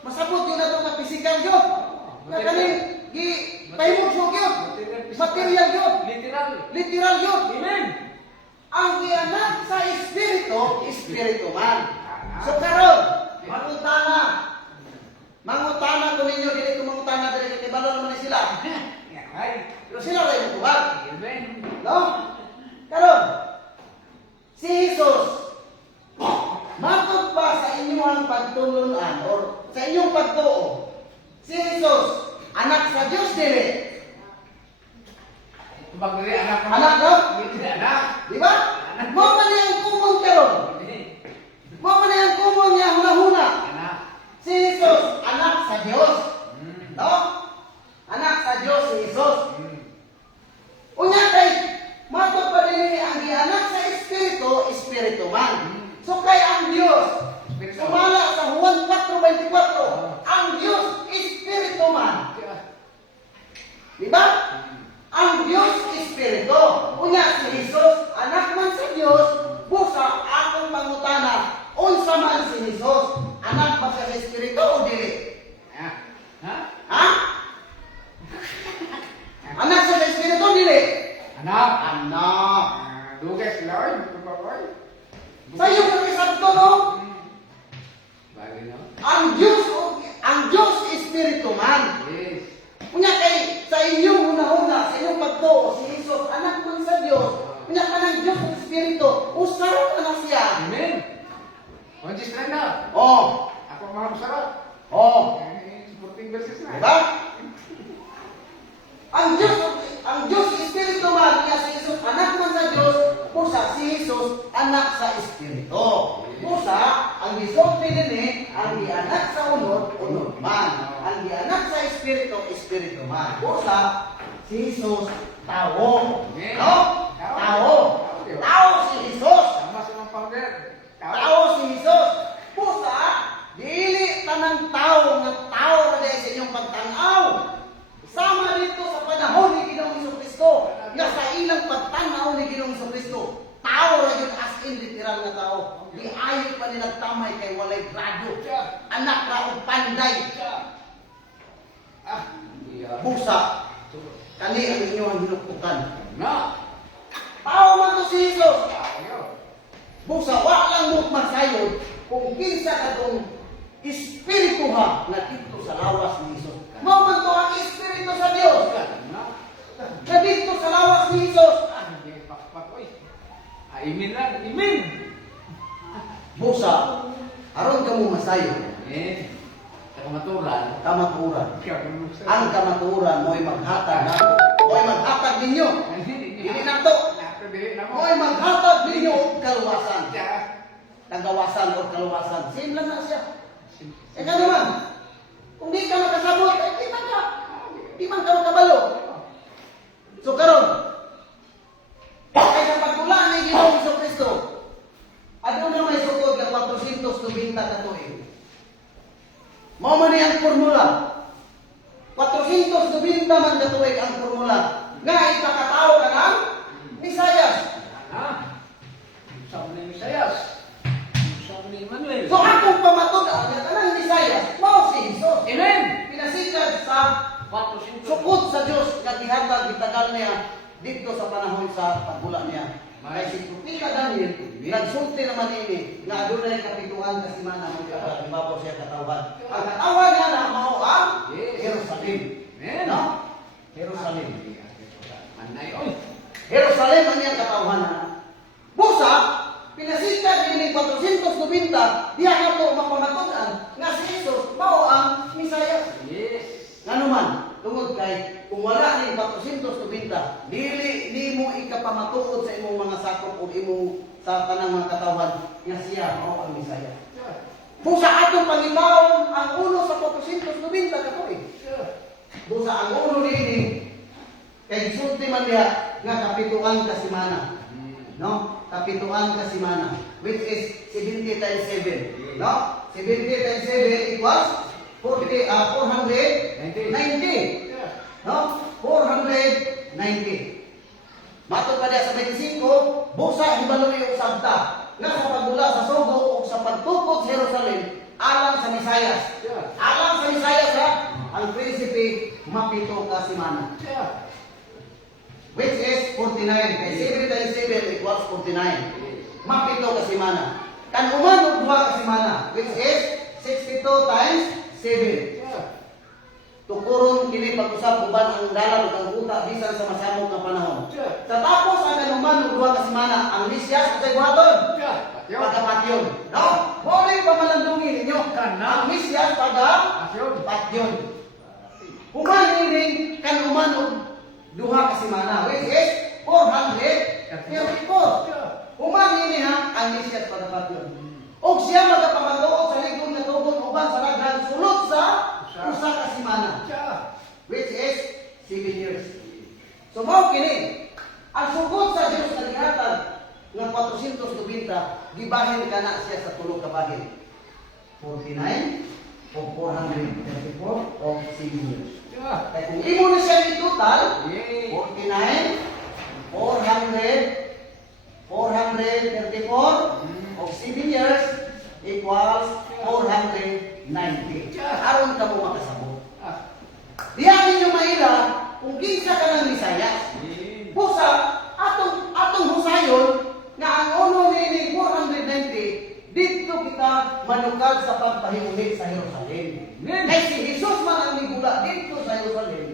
masabot yun na ito na pisikal yun. Na kaning, pahimog siya yun. Material yun. Literal. Literal yun. Amen. Ang gianak sa espiritu, espiritu man. So karon, mangutana ko ninyo, dili ko mangutana, dili ko kibalo naman ni sila. Ay. Pero sila rin mutubag. Amen. No? Karon, si Jesus, matod pa sa inyong pagtulunan or sa inyong pagtuo, si Jesus, anak sa Diyos dili. Bagri anak ko. Anak ko? Hindi anak. Di ba? Mo man yang kumong karon. Mo man yang kumong niya huna-huna. Anak. Si Jesus, anak sa Diyos. Hmm. No? Anak sa Diyos si Jesus. Unya kay matod pa rin ang gianak sa espiritu, espiritu man. So kay ang Diyos, sumala sa Juan 4:24, ang Diyos espiritu man. Di ba? Ang Diyos espiritu. Unya si Jesus, anak man sa Diyos, busa akong mangutana, unsa man si Jesus, anak ba siya sa espiritu o dili? Ha? Ha? Anak siya sa espiritu o dili? Anak. Anak. Dugas Lord. Lord. Sa'yo kung isabto, no? Bagay no? Ang Diyos espiritu man. Yes. Unya kay sa inyong una-una, sa inyong pagtuo, si Jesus, anak man sa Diyos, unya ka ng Diyos ng espiritu, usarap ka na siya. Amen. Onjis na. Oh, Ako mahal sarap. oh, Supporting verses na. diba? Ang Diyos espiritu man, kaya si Jesus, anak man sa Diyos, pusa si Jesus, anak sa espiritu. Pusa, ang gisulti din ang gianak sa unod, unod man. Ang gianak sa espiritu, espiritu man. Pusa, si Jesus, tao. No? Tao. Tao si Jesus. Sama sa mga founder. Tao si Jesus. Pusa, dili tanang tao nga tao na dahil sa inyong pagtanaw. Sama dito sa panahon ni Ginoong Jesucristo. Nga sa ilang pagtanaw ni Ginoong Jesucristo. Tao na yun as in literal na tao. Di ayaw pa nilang tamay kay walay grado. Anak na o panday. Busa. Kani ang inyong hinukukan. Na. Tao man to si Jesus. Ayo. Busa, walang mo masayod kung kinsa katong espiritu ha na dito sa lawas ni Jesus. Maman to ang espiritu sa Dios. Na dito sa lawas ni Jesus. Amen lang. Amen. Busa, aron ka mo masayod. Amen. Sa kamaturan. Kamaturan. Ang kamaturan mo'y maghatag na. Mo'y maghatag ninyo. Hindi na to. Mo'y maghatag ninyo og kaluwasan. Tagawasan o kaluwasan. Same lang na siya. E ka naman. Kung di ka makasabot, di man ka. Di man ka makabalo. So karon, kaya sa pagkula ni Ginoong Jesucristo, ano na may sukod ng 490 ka tuig? Mao man ang formula. 490 man ka tuig ang formula. Nga ipakatao ka ng Misayas. Sabi ni Misayas. Sabi ni Manuel. So akong pamatudan nga kanang Misayas, mao si Jesus. Amen. Pinasikad sa sukod sa Dios nga gihatag gitagal niya dito sa panahon sa pagbula niya. Kay si Propeta Daniel, nagsulti naman ini nga adunay kapituhan kasi mana mo ibabaw siya katawan. Ang katawan niya na mao ang Jerusalem. Amen. No? Jerusalem. Manay oy. Jerusalem ang iyang katawan na. Busa, pinasikad ni 490, diha nga to mapamatudan nga si Jesus mao ang Misayas. Yes. Nga naman, tungod kay kung wala ni 490, dili mo ikapamatuod sa imong mga sakop o imong sa kanang mga katawan nga siya mao ang Misaya. Busa atong pangitawon ang ulo sa 490 katuig. Busa ang ulo niini sulti man diha nga kapituan ka semana. No? Kapituan ka semana, which is 70 times 7. No? 70 times 7 equals 490. No? 490. Matod pa diya sa 25, busa ibaloi og sabta nga sa pagdula sa sugo o sa pagtukod sa Jerusalem alang sa Misayas. Alang sa Misayas ha, ang prinsipe mapito ka semana. Which is 49. Kay 7 times 7 equals 49. Mapito ka semana. Kan uman og duha ka semana, which is 62 times 7. Tukuron kini pag-usap uban ang dalan ug ang kuta bisan sa masamok nga panahon. Sa tapos ang kanuman ug duha ka semana, ang Misyas sa buhaton. Pagkapatyon. No? Muli pa malandungin ninyo. Ang Misyas pagkapatyon. Human ini kan uman og duha ka semana, which is 434. Human ini ha ang Misyas pagkapatyon. Og siya magapamatuod sa ligod nga tugon uban sa daghan sulod sa usa ka semana, which is 7 years. So mao kini ang sugod sa Dios nga gihatag nga 490 gibahin kana siya sa tulo ka bahin. 49 o 434 o 7 years. Kaya kung imo na siya ni total 49 434 o 7 years equals 490. Aron ka mo makasabot. Diya ninyo maila kung kinsa ka ng Misayas. Pusa, atong husayon na ang uno ni 490 dito kita manukad sa pagpahiuli sa Jerusalem. Kay si Jesus man ang nigula dito sa Jerusalem.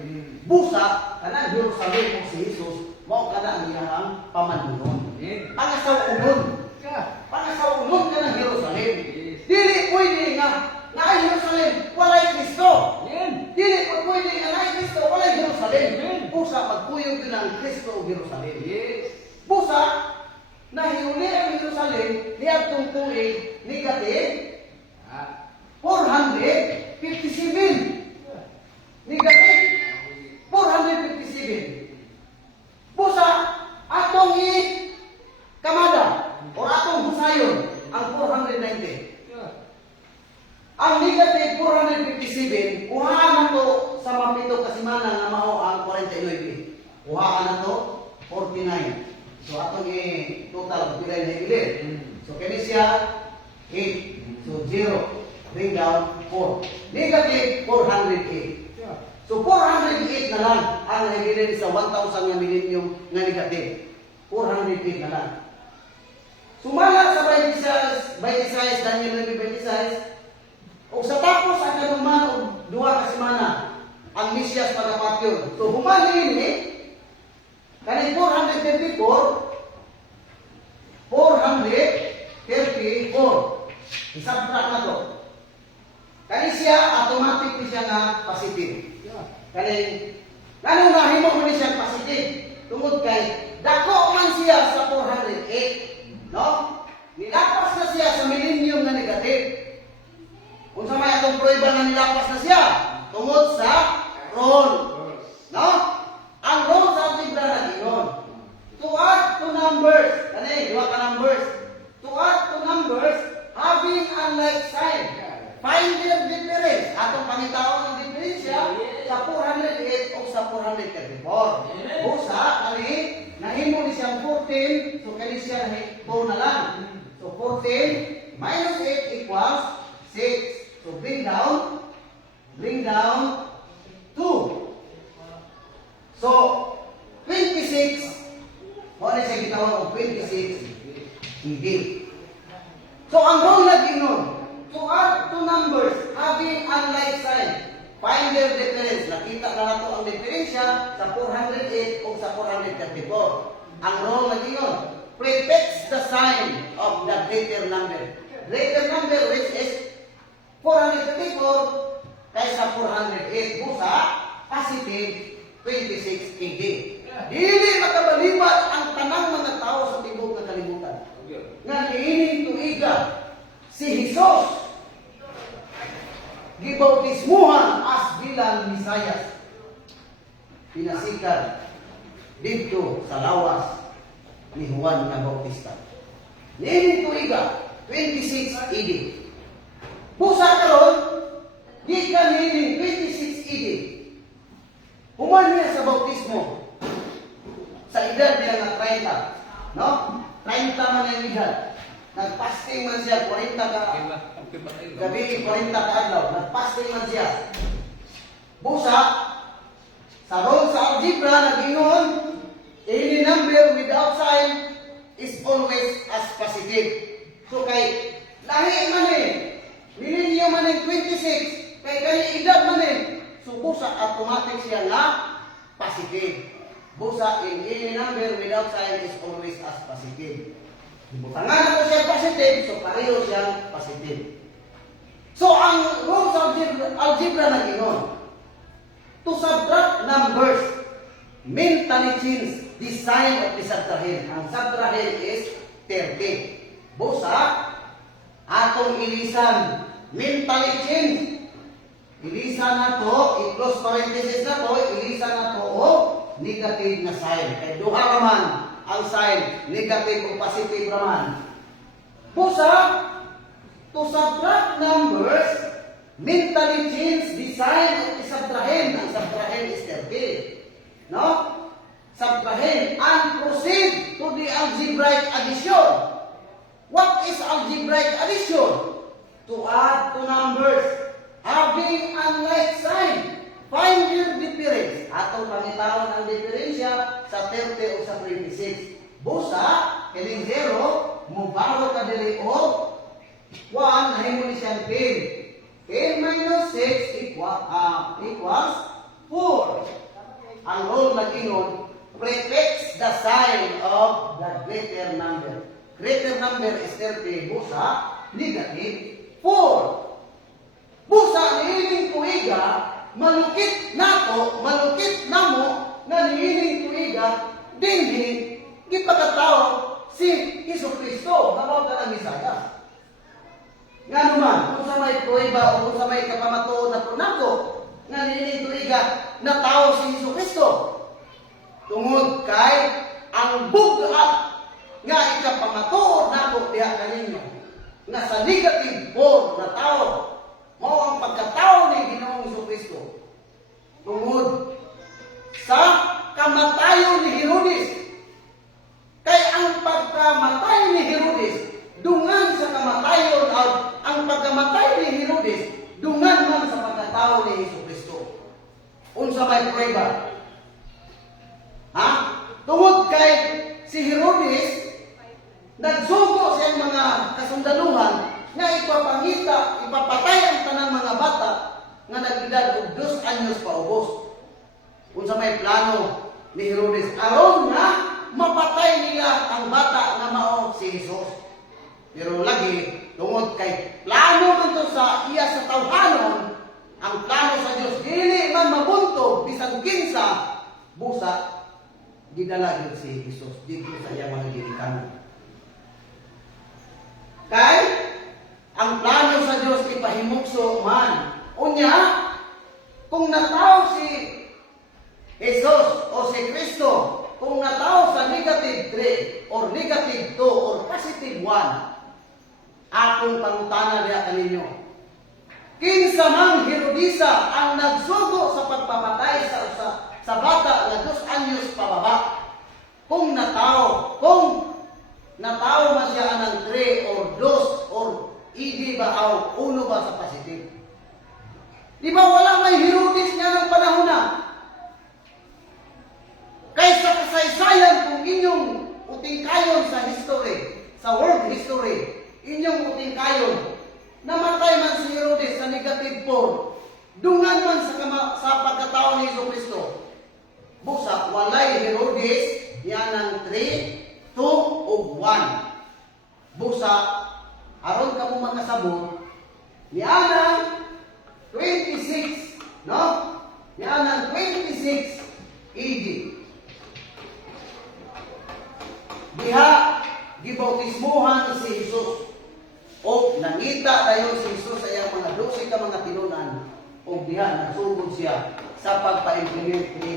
Busa, kanang Jerusalem o si Jesus, mao kana ang iyang pamanunon. Pangasawunon. Pangasawunon ka ng Jerusalem. Dili pwede nga ay Jerusalem walay Kristo. Dili pwede nga ay Kristo walay Jerusalem. Busa pagkuyog din ang Kristo o Jerusalem. Busa nahiuli ang Jerusalem niadtong tuig negative 457. Negative 457. Busa atong kamada o atong husayon ang 490. Ang negative 457, kuhaan na to sa mapito ka semana nga mao ang 49. Kuhaan na to 49. So atong total pila na ibilin. So kani siya 8. So 0. Bring down 4. Negative 408. So 408 na lang ang ibilin sa 1,000 nga millennium nga negative. 408 na lang. Sumala sa 26, Daniel 26, o sa tapos ang kanuman o duha ka semana, ang Misyas pagkapatyon. So humanin ni, kani 434, 434. Isabtrak na to. Kani siya, automatic ni siya nga positive. Kani, ganun na himo mo ni siya positive. Tungod kay, dako man siya sa 408. No? Nilapas na siya sa millennium na negative. Kung sa may atong prueba na nilapas na siya, tungod sa roll. No? Ang roll sa ating brahadinon. To add to numbers. Kani, dua ka numbers. To add to numbers, having unlike sign. Find their difference. Atong pangitaon ng diferensya sa 408 o sa 434. Busa, kani, nahimo ni siyang 14, so kani siya nahimo na lang. So 14 minus 8 equals 6. So bring down 2. So 26, wala siya gitawan og 26 hindi. So ang rule lagi nun, to add two numbers having unlike sign, find their difference. Nakita na nato ang diferensya sa 408 o sa 434. Ang rule lagi nun, prefix the sign of the greater number. Greater number which is 434 kaysa 408. Busa, positive 26 kg. Dili makabalibat ang tanang mga tao sa tibok ng kalibutan. Nga niining tuiga si Jesus gibautismuhan as bilang Misayas. Pinasikan dito sa lawas ni Juan nga Bautista. Niining tuiga 26 AD. Busa karon gikan niining 26 AD. Human niya sa bautismo sa edad niya nga 30, no? 30 man ang edad. Nagpasting man siya 40 ka Okay ba tayo? gabi, 40 ka adlaw. Nagpasting man siya. Busa sa role sa algebra nag-ingon, any number without sign is always as positive. So kay lahi man milenyo man 26, kay kani edad man so busa automatic siya nga positive. Busa in any number without sign is always as positive. Buta nga na po siya positive, so pareho siyang positive. So ang rule sa algebra nag-ingon, to subtract numbers mentally change the sign of the subtrahend. Ang subtrahend is 30. Busa, atong ilisan, mentally change. Ilisan na to, i-close parenthesis na to, ilisan na to o negative na sign. Kaya duha raman ang sign, negative o positive raman. Busa, to subtract numbers, mentally change the sign of the subtrahend. Ang subtrahend is 30. No? Subtrahend and proceed to the algebraic addition. What is algebraic addition? To add two numbers having unlike sign. Find their difference. Atong pangitawan ang diferensya sa 30 o sa 26. Busa, kining 0, mubaro ka dili o 1, nahimo ni siyang 10. 10 minus 6 equals 4. Ang rule nag-ingon, prefix the sign of the greater number. Greater number is 30, busa, negative 4. Busa, niining tuiga, malukit malukit namo, na niining tuiga, dinhi, gipagkatao si Jesucristo, nabaw ka ng Misaya. Nga naman, kung sa may prueba o kung sa may kapamatuon na pronako, nga niining tuiga na tao si Jesucristo. Tungod kay ang bugat nga ikapamatuon nako diha kaninyo nga sa negative 4 na tao mao ang pagkatao ni Ginoong Jesucristo. Tungod sa kamatayon ni Herodes. Kay ang pagkamatay ni Herodes dungan sa kamatayon ang pagkamatay ni Herodes dungan man sa pagkatao ni Jesucristo. Unsa may prueba? Ha? Tungod kay si Herodes nagsugo sa mga kasundaluhan nga ipapatay ang tanang mga bata nga nag-edad og 2 anyos pa ubos. Unsa may plano ni Herodes aron nga mapatay nila ang bata nga mao si Jesus. Pero lagi tungod kay plano man to sa iya sa tawhanon, ang plano sa Dios dili man mabuntog bisan kinsa busa gidala gyud si Jesus dito sa iyang mga ginikanan. Kay ang plano sa Dios ipahimugso man. Unya, kung nataw si Jesus o si Kristo, kung nataw sa negative 3 or negative 2 or positive 1, akong pangutana diha kaninyo. Kinsa man Herodisa ang nagsugo sa pagpapatay sa bata nga 2 anyos pababa. Kung nataw man siya ng 3 or 2 or hindi ba o 1 ba sa positive? Di ba wala may Herodes niya ng panahon na? Kaysa kasaysayan kung inyong utingkayon sa history, sa world history, inyong utingkayon, namatay man si Herodes sa negative 4, dungan man sa pagkatao ni Jesucristo. Busa, walay Herodes, yan ang 3, 2, o 1. Busa, aron ka mo makasabot, yan ang 26, no? Yan ang 26 AD. Diha, gibautismuhan si Jesus. O nangita dayon si Jesus sa iyang mga 12 ka mga tinunan. O diha, nagsugod siya sa pagpa-implement ni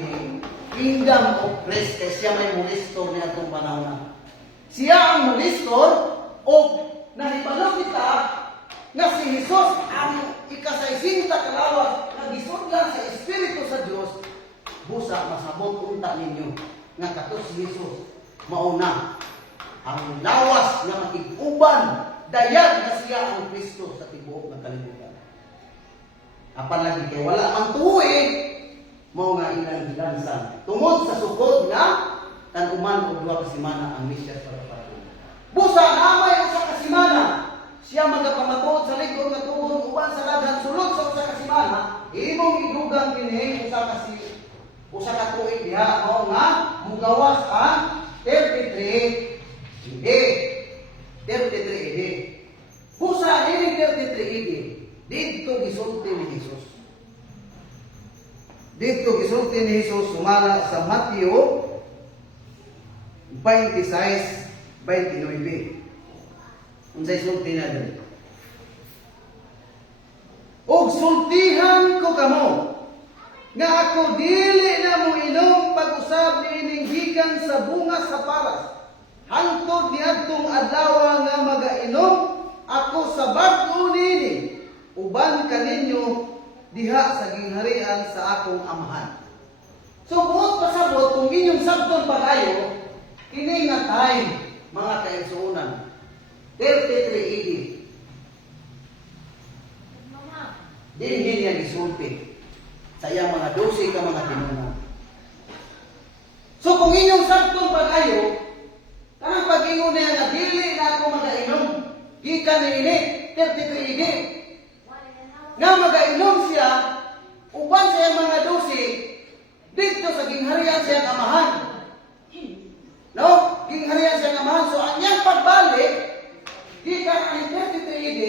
Kingdom of Christ kay siya may molistor niya itong panahon na. Siya ang molistor o nahibalo kita na si Jesus ang ikasaysinta kalawas na gisudlan sa Espiritu sa Dios busa masabot unta ninyo nga kato si Jesus mauna ang lawas nga makig-uban dayag na siya ang Kristo sa tibuok ng kalibutan. Apan lagi kay wala ang tuwi mao nga ilang gilansan tungod sa sukod nga tan-uman og duha ka semana ang Mesyas para patuloy. Busa namay usa ka semana siya magapamatuod sa likod nga tungod uban sa daghan sulod sa usa ka semana imong idugang kini usa ka tuig diha mao nga mugawas ang 33 AD. 33 AD. Busa ini 33 AD. Dito gisulti ni Jesus. Dito gisulti ni Jesus sumala sa Mateo 26:29. Unsay sulti na diri? Og sultihan ko kamo nga ako dili na mo inom pag-usab niining gikan sa bunga sa paras. Hangtod niadtong adlaw nga magainom ako sa bag-o nini uban kaninyo diha sa gingharian sa akong amahan. So buot pasabot kung inyong sabton pagayo kini nga time mga kaigsuonan 33 AD. Dinhi niya gisulti sa iyang mga 12 ka mga tinunan. So kung inyong sabton pagayo kanang pag-ingon niya nga dili na ako magainom gikan niini 33 AD nga magainom siya uban sa iyang mga 12 dito sa gingharian siya amahan. No? Gingharian siya amahan. So ang iyang pagbalik gikan ang 33 AD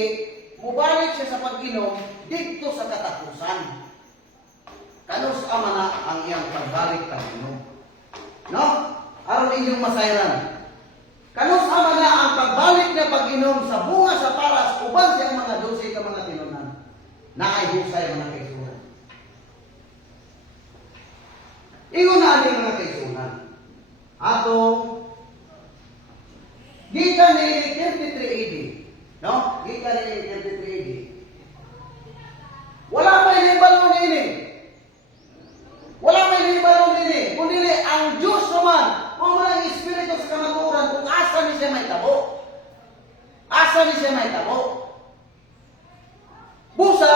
mubalik siya sa pag-inom dito sa katapusan. Kanus ama na ang iyang pagbalik pag-inom. No? Aron inyong masayran. Kanus ama na ang pagbalik na pag-inom sa bunga sa paras uban sa mga 12 ka mga tinunan. Naay husay mga kaigsuonan. Ingon na ating mga kaigsuonan. Ato gikan ni 33 AD. No? Gikan ni 33 AD. Wala may himbalon nini. Wala may himbalon nini. Kundi ang Diyos naman, o mga Espiritu sa kamaturan, kung asa ni siya may tabo. Asa ni siya may tabo. Busa,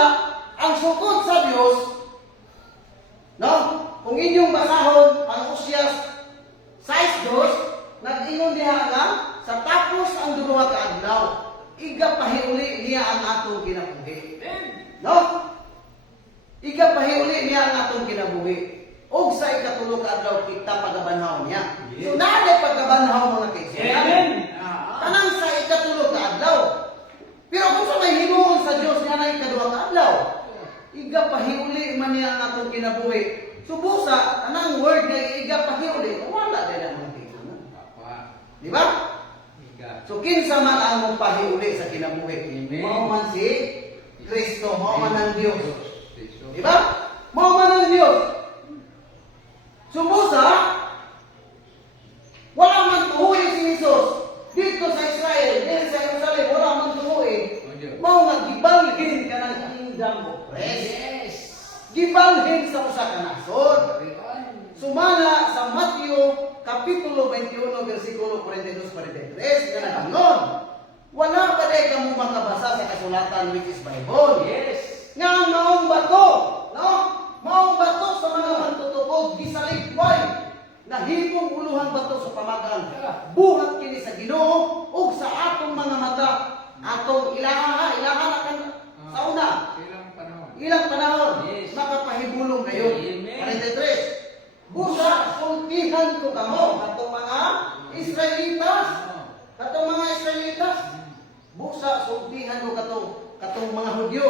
ang sukod sa Diyos, no? Kung inyong basahon, ang Usyas 6:2, nag-ingon diha nga, sa tapos ang duha ka adlaw, igapahiuli niya ang atong kinabuhi. No? Igapahiuli niya ang atong kinabuhi. Og sa ikatulog ka adlaw kita pagabanhaw niya. So naay pagabanhaw mga kaigsuonan. Amen. Kanang sa ikatulog ka adlaw. Pero kung sa may himuon sa Dios nga na ikaduha ka adlaw, igapahiuli man niya ang atong kinabuhi. So busa anang word nga igapahiuli, wala din ang mga kaigsuonan. Di ba? So kinsa man ang magpahiuli sa kinabuhi? Mao man si Kristo, mao man ang Dios. Di ba? Mao man ang Dios. Sumusa, wala man tuhoy si Jesus dito sa Israel, dito sa Jerusalem, wala man tuhoy. Mao nga gibalhin ka ng Kingdom of Christ. Gibalhin sa usa ka nasod. Sumana sa Mateo Kapitulo 21, versikulo 42-43, nga nagangnon, wala ba day kamo makabasa sa kasulatan which is Bible? Yes. Nga ang maong bato, no? Maong bato sa mga mantutukod, gisaligway, nahimong uluhang bato sa pamagan. Buhat kini sa Ginoo ug sa atong mga mata. Atong ilaha akan sa una. Ilang panahon. Yes. Makapahibulong ngayon. Amen. 43. Busa, sultihan ko kamo, katong mga Israelitas. Katong mga Israelitas. Busa, sultihan ko katong mga Hudyo.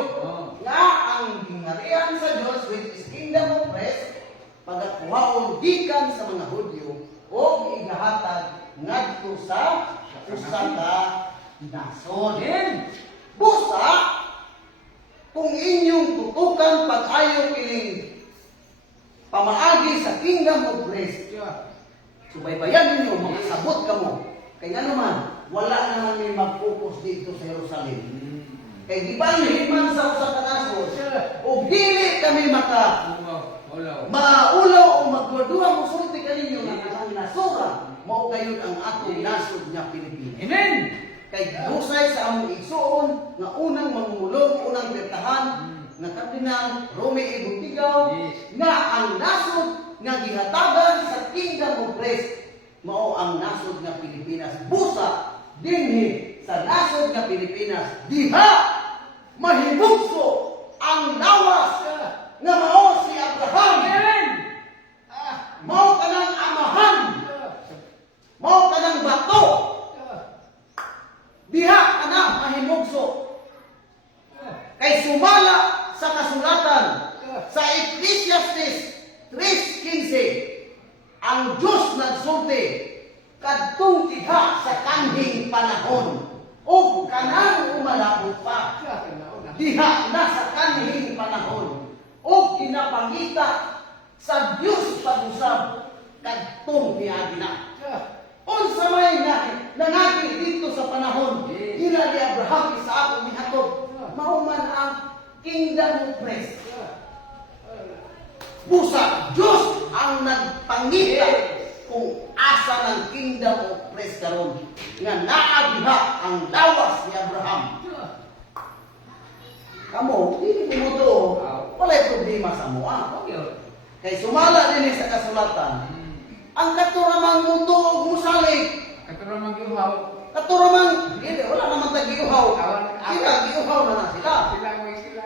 Nga ang gingharian sa Diyos, which is Kingdom of Christ, pagakuhaon gikan sa mga Hudyo, o igahatag ngadto sa usa ka nasod. Busa, kung inyong tutukan pag-ayo kining pamaagi sa kingdom of grace. Subaybayan ninyo, makasabot ka mo. Kaya nga naman, wala naman may mag-focus dito sa Jerusalem. Kaya di ba himan sa usa ka nasod, o dili kami maulaw o magduwa mo sulti ka ninyo na ang nasura, mao kayo ang atong nasod nga Pilipinas. Amen! Kay husay sa among igsuon nga unang mamulong, unang bertahan nga Kardinal Romy A. Buntigaw nga ang nasod nga gihatagan sa Kingdom of Grace mao ang nasod nga Pilipinas. Busa dinhi sa nasod nga Pilipinas diha mahimugso ang lawas nga mao si Abraham. Amen! Mao kanang amahan. Mao kanang bato. Diha kana mahimugso. Kay sumala sa kasulatan sa Ecclesiastes 3:15, ang Diyos nagsulti kadtong diha sa kanhing panahon o kanang umalabot pa. Diha na sa kanhing panahon o ginapangita sa Diyos pag-usab kadtong niagi na. Unsa may nangagi dito sa panahon ila ni Abraham, Isaac ug Jacob, mao man ang kingdom of grace. Busa Diyos ang nagpangita kung asa ng kingdom of grace karon nga naa diha ang lawas ni Abraham. Kamo dili mo to, walay problema sa moa. Kay sumala din sa kasulatan. Ang katuramang mundo ug musalig. Katuramang giuhaw. Katuramang dili wala naman tagiuhaw. Sila giuhaw na sila. Sila.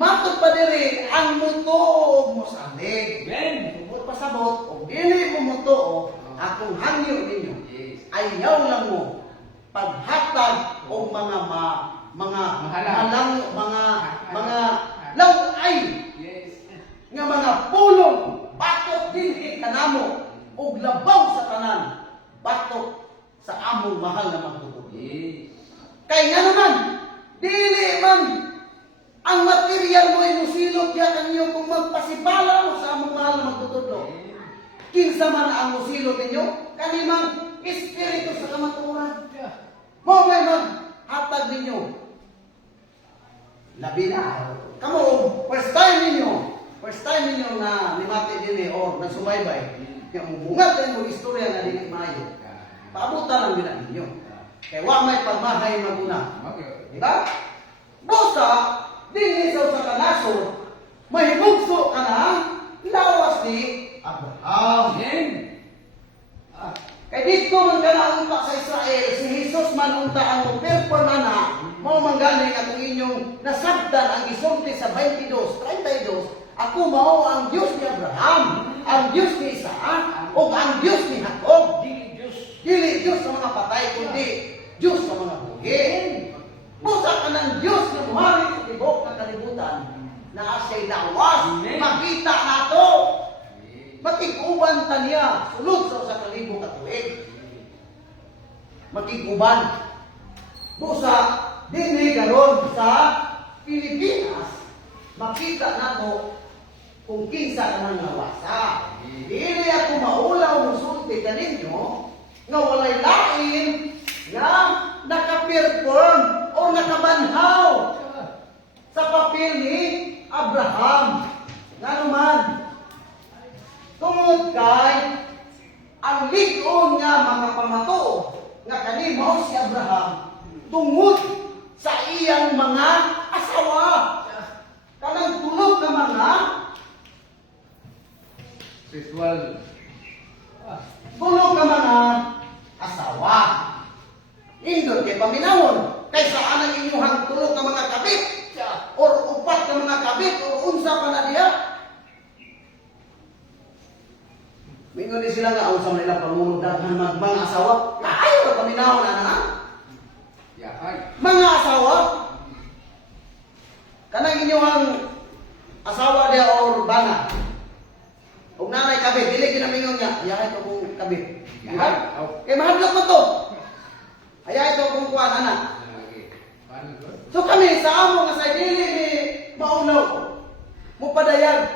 Matod pa diri ang mundo ug musalig. Amen! Tungkol pasabot ug dili mo muto akong hangyo ninyo. Ayaw lang mo paghatag og mga laway nga mga pulong batok dinhi kanamo ug labaw sa tanan batok sa among mahal na magtutuo. Kay nga naman dili man ang material mo imusilot ya kanyo kung magpasibala mo sa among mahal na magtutuo. Kinsa man ang musilot ninyo kanimang espiritu sa kamatuoran. Mo may maghatag ninyo. Labi na. Kamo first time ninyo na nimati dinhi or nasubaybay. Kaya mubungat kayo ng istorya na dili maayo. Paabutan lang din ninyo. Kaya wa may pagmahay maguna. Diba? Busa, dinhi sa usa ka nasod, mahimugso ka na lawas ni Abraham. Amen! Kaya dito man ka na unta sa Israel, si Jesus man unta ang performana, mao man gani atong inyong nasabdan ang gisulti sa 22:32. Ako mao ang Diyos ni Abraham, ang Diyos ni Isaac, o ang Diyos ni Jacob. Dili Diyos sa mga patay, kundi Diyos sa mga buhi. Busa ka ng Diyos na buhari sa tibok ng kalibutan na asya'y lawas. Makita nato. Makikuban ta niya, sulod sa usa ka libo ka tuig. Makikuban. Busa, dinhi karon sa Pilipinas, makita nato kung kinsa ka nang nawasa. Dili ako maulaw musulti kaninyo nga walay lain nga naka-perform o nakabanhaw sa papel ni Abraham. Nga naman, tungod kay ang ligon nga mga pamato nga kani mao si Abraham tungod sa iyang mga asawa. Kanang tulog na mga Sexual. tulog na mga asawa. Indot kay paminawon kaysa anang inyuhang tulog na mga kabit or upat na mga kabit o unsa pa na diha. Mingon din sila nga unsa man nila panguludaghan mga asawa. Kaayo ra paminawon ana. Mga asawa kanang inyuhang asawa dia or bana. Kung nanay kabit, dili ginamingon niya, ayahay ito kong kabit. Diba? Kaya mahadlok mo to. Ayahay ito kong kuwan, anak. So kami, sa amo nga sa dili ni maunaw, mupadayag.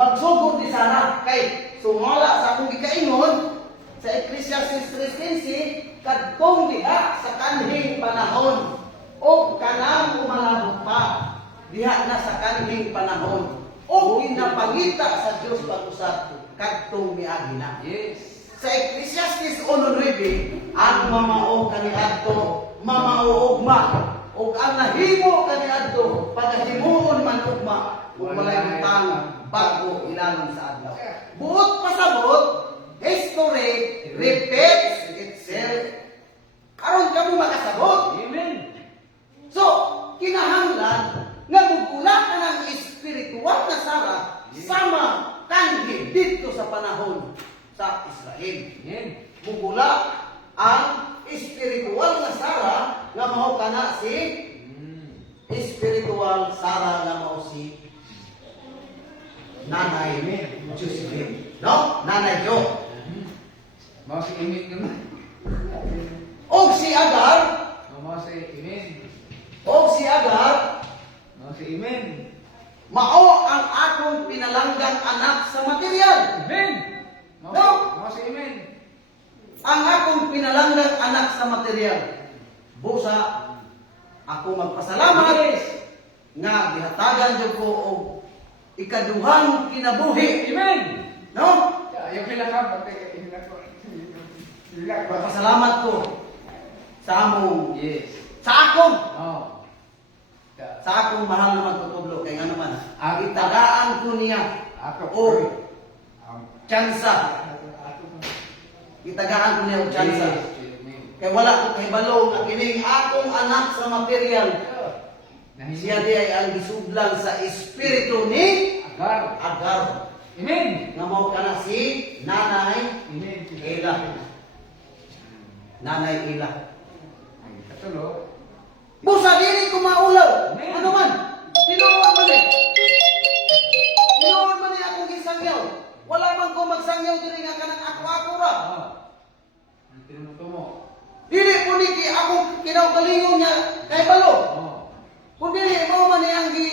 magsugod di sana kay sumala sa akong gikaingon sa Ecclesiastes 3:15 kadtong diha sa kanhing panahon o kanang umalabot pa diha na sa kanhing panahon o ginapangita sa Dios pag-usap kadtong miagi na. Yes. Sa Ecclesiastes 1:9 ang mamao kaniadto mamao ugma ug ang nahimo kaniadto pagahimuon man ugma ug walay butang bago ilalom sa adlaw. Buot pasabot, history repeats itself. Karon kamo makasabot. Amen. So, kinahanglan nga mugula ka ng espiritual na sara sama kanhi dito sa panahon sa Israel. Amen. Mugula ang espiritual na sara nga mao kana si espiritual sara nga mao si Nanay Josephine. No? Nanay Jo. Mau si Imin naman. O si Agar. Mau si Imin. O si Agar. Mau si Imin. Mao ang akong pinalanggang anak sa material. Imin. No. Mau si Imin. Ang akong pinalanggang anak sa material. Busa, ako magpasalamat nga gihatagan jud ko og ikaduhang kinabuhi. Imin. No? Yung pinaka pati Magpasalamat ko sa among Yes. sa akong Oh. sa akong mahal na magtutublo kay nga naman Ah. itagaan ko niya Ako. o tsansa. Itagaan ko niya og tsansa. Kay wala ko kahibalo nga kining akong anak sa material. Siya di ay ang gisudlan sa espiritu ni Agar. Agar. Imin. Nga mao kana si Nanay Imin. Ela. Nanay Ela. Ay, katulo. Busa dili ko maulaw. Amen. Ano man? Tinuod man eh. Tinuod man eh akong gisangyaw. Wala man ko magsangyaw diri nga kanang ako ra. Oh. Ang tinuto mo. Dili po ni ki akong kinaugalingon niya kay balo. Oh. Kung dili mo man eh ang gi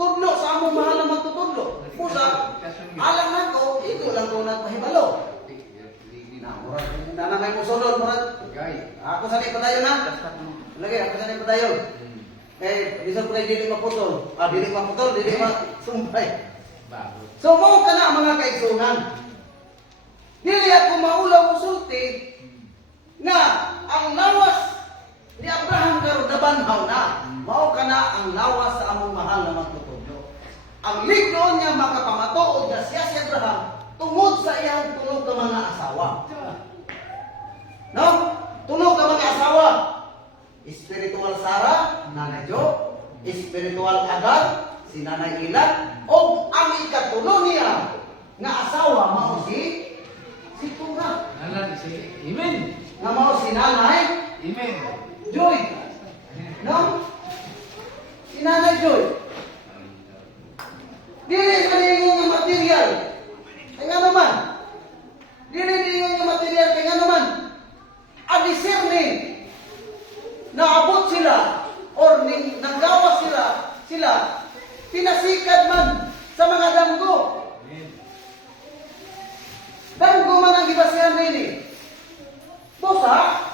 tudlo sa among mahal na magtutudlo. Busa, alam na ko, ito lang ko nagpahibalo. Na, murag, na may musunod, murag. Gay. Ako sa ni padayon na. Lagi, ako sa ni padayon. Eh, bisan ko dili maputol. Dili maputol, dili masumpay. Bago. So, mo ka na mga kaigsunan. Dili ako maulaw usulti nga ang lawas ni Abraham karon nabanhaw na. Mao ka na ang lawas sa among mahal na magtutudlo. Ang lignon niya makapamatuod na siya si Abraham tungod sa iyang tulog ka mga asawa. No? Tulog ka mga asawa. Spiritual Sarah, Nanay Jo. Spiritual Agar, si Nanay Ila. O ang ikatulo niya nga asawa mao si Tura. Nalan si Imin. Nga mao si Nanay Imin. Joy. No? Si Nanay Joy. Dili kaningon nga material. Kaya naman. Dili ningon nga material kaya naman. Discerning. Naabot sila or nanggawas sila pinasikad man sa mga danggo. Danggo man ang gibasihan nini. Bosa.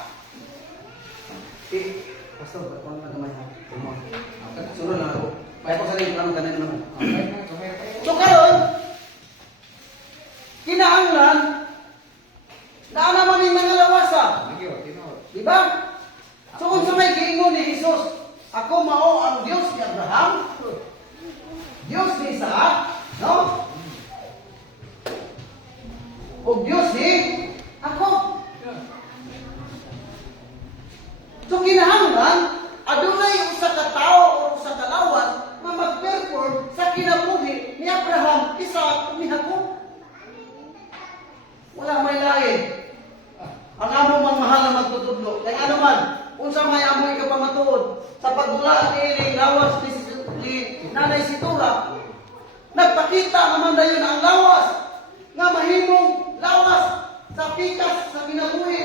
Pastor, bakit na gamay ha? Sunod lang ako. Kaya ko sa rin lang ganun naman. So karon, kinahanglan na naman yung mga lawasa. Di ba? So kung sa may giingon ni Jesus, ako mao ang Diyos ni Abraham, Diyos ni Isaac, no? O Diyos ni ako. So kinahanglan, adunay usa ka tawo o usa ka lawas nga mag-perform sa kinabuhi ni Abraham, Isaac, ni Jacob. Wala may lain. Ang among mahal na magtutudlo. Kaya ano man, unsa may amoy ka pamatuod sa pagdula ni lawas ni Nanay si Tura, nagpakita naman dayon ang lawas nga mahimong lawas sa pikas sa kinabuhi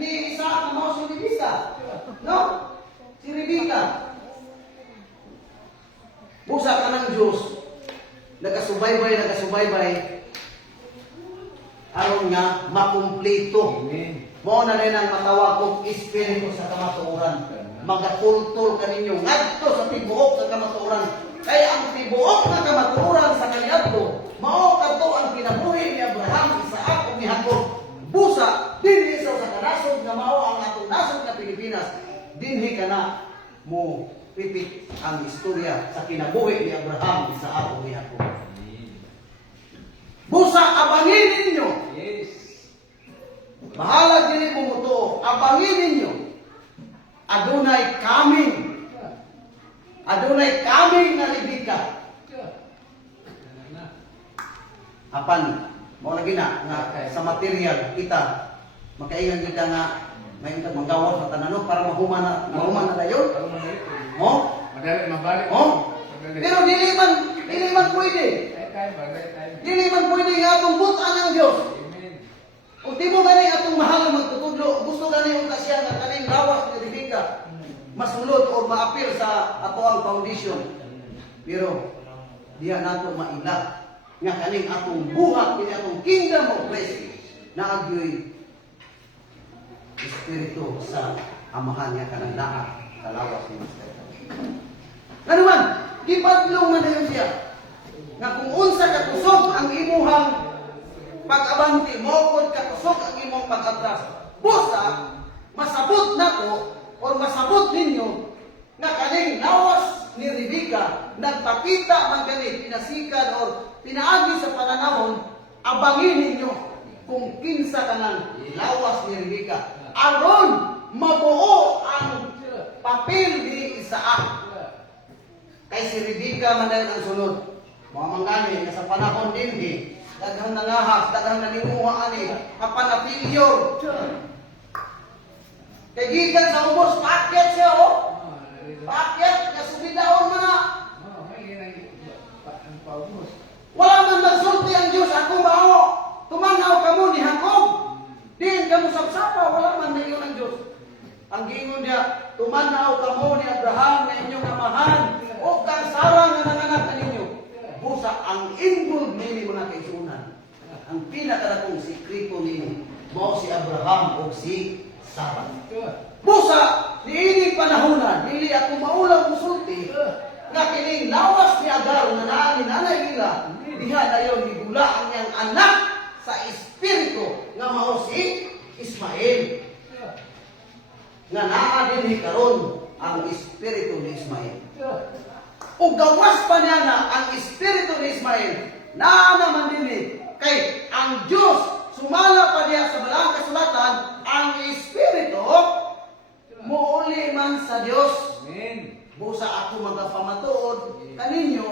ni Isaac na mao si Rebecca. No? Si Rebecca. Busa ka ng Diyos, nagasubaybay rin nagasubaybay aron nga makumpleto. Amen. Mao na rin ang matawag kong espiritu sa kamatuoran. Magakultol kaninyo ngadto sa tibuok sa kamatuoran. Kaya ang tibuok na kamatuoran sa kaniadto mao kadto ang kinabuhi ni Abraham, Isaac ug ni Jacob. Busa dinhi sa kanasod nga mao ang atong nasod na Pilipinas. Dinhi kana mo pipit ang istorya sa kinabuhi ni Abraham, Isaac ug ni Jacob. Busa abangin ninyo. Yes. Bahala dili mo mutuo. Abangin ninyo. Adunay coming. Adunay coming na Rebecca. Apan mo lagi na nga sa material kita makaingan kita nga may manggawas sa tanan para mahuman na dayon. Mo? Madali mabalik. Mo? Pero dili man pwede. Dili man pwede nga atong butan ang Dios. Amen. Kung di mo gani atong mahal magtutudlo, gusto gani yung kasya nga kaning lawas ni Rebecca, masulod o maapil sa ato ang foundation. Pero diya nato maila nga kaning atong buhat kini atong kingdom of blessing na agyoy espiritu sa amahan niya kanang lahat sa lawas ni Master. Nanuman, gipadlong man dayon siya nga kung unsa katusok ang imuhang pag-abanti, mokod katusok ang imong pag-atras. Busa, masabot nako o masabot ninyo nga kaning lawas ni Rebecca nagpakita man gani pinasikan o pinaagi sa pananahon, abangin ninyo kung kinsa kanang lawas ni Rebecca aron mabuo ang papel ni Isaac. Kay si Rebecca man dayon ang sunod. Mga manggani nga sa panahon dinhi daghang nangahas, daghang nanimuha ani, apan na failure. Kay gikan sa ubos paakyat siya oh. Paakyat nga subidaon man na. Wala man magsulti ang Dios ako mao. Tumanaw kamo ni Jacob. Din kamo sapsapa, wala man ninyo ang Dios. Ang giingon niya, tumanaw kamo ni Abraham na inyong amahan o kang Sarah nga nanganak ninyo. Busa ang involved nini mga kaisunan. Ang pinakadakong sikreto nini mao si Abraham o si Sarah. Busa niini panahonan dili ako maulang musulti nga kining lawas ni Agar nga naa ni nanay nila diha dayon gigula ang iyang anak sa espiritu nga mao si Ismael. Nga naa dinhi karon ang espiritu ni Ismael. O gawas pa niya na ang espiritu ni Ismael na naman din kay ang Diyos sumala pa niya sa balang kasulatan ang espiritu muuli man sa Diyos. Amen. Busa ako magapamatuod kaninyo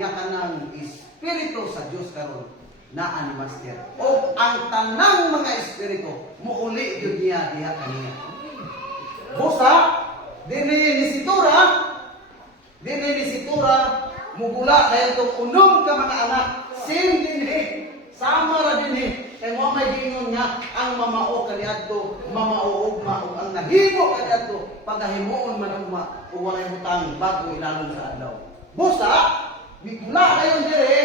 nga kanang espiritu sa Diyos karon naa ni Master. O ang tanang mga espiritu muuli jud niya diha kaniya. Busa dinhi ni situra mugula dahil itong unom ka mga anak same dinhi sama ra dinhi kay mo may gingon nga ang mamao kaniadto mamao ugma ug ang nahimo kaniadto pagahimuon man ugma ug walay butang bago ilalom sa adlaw. Busa migula dayon dire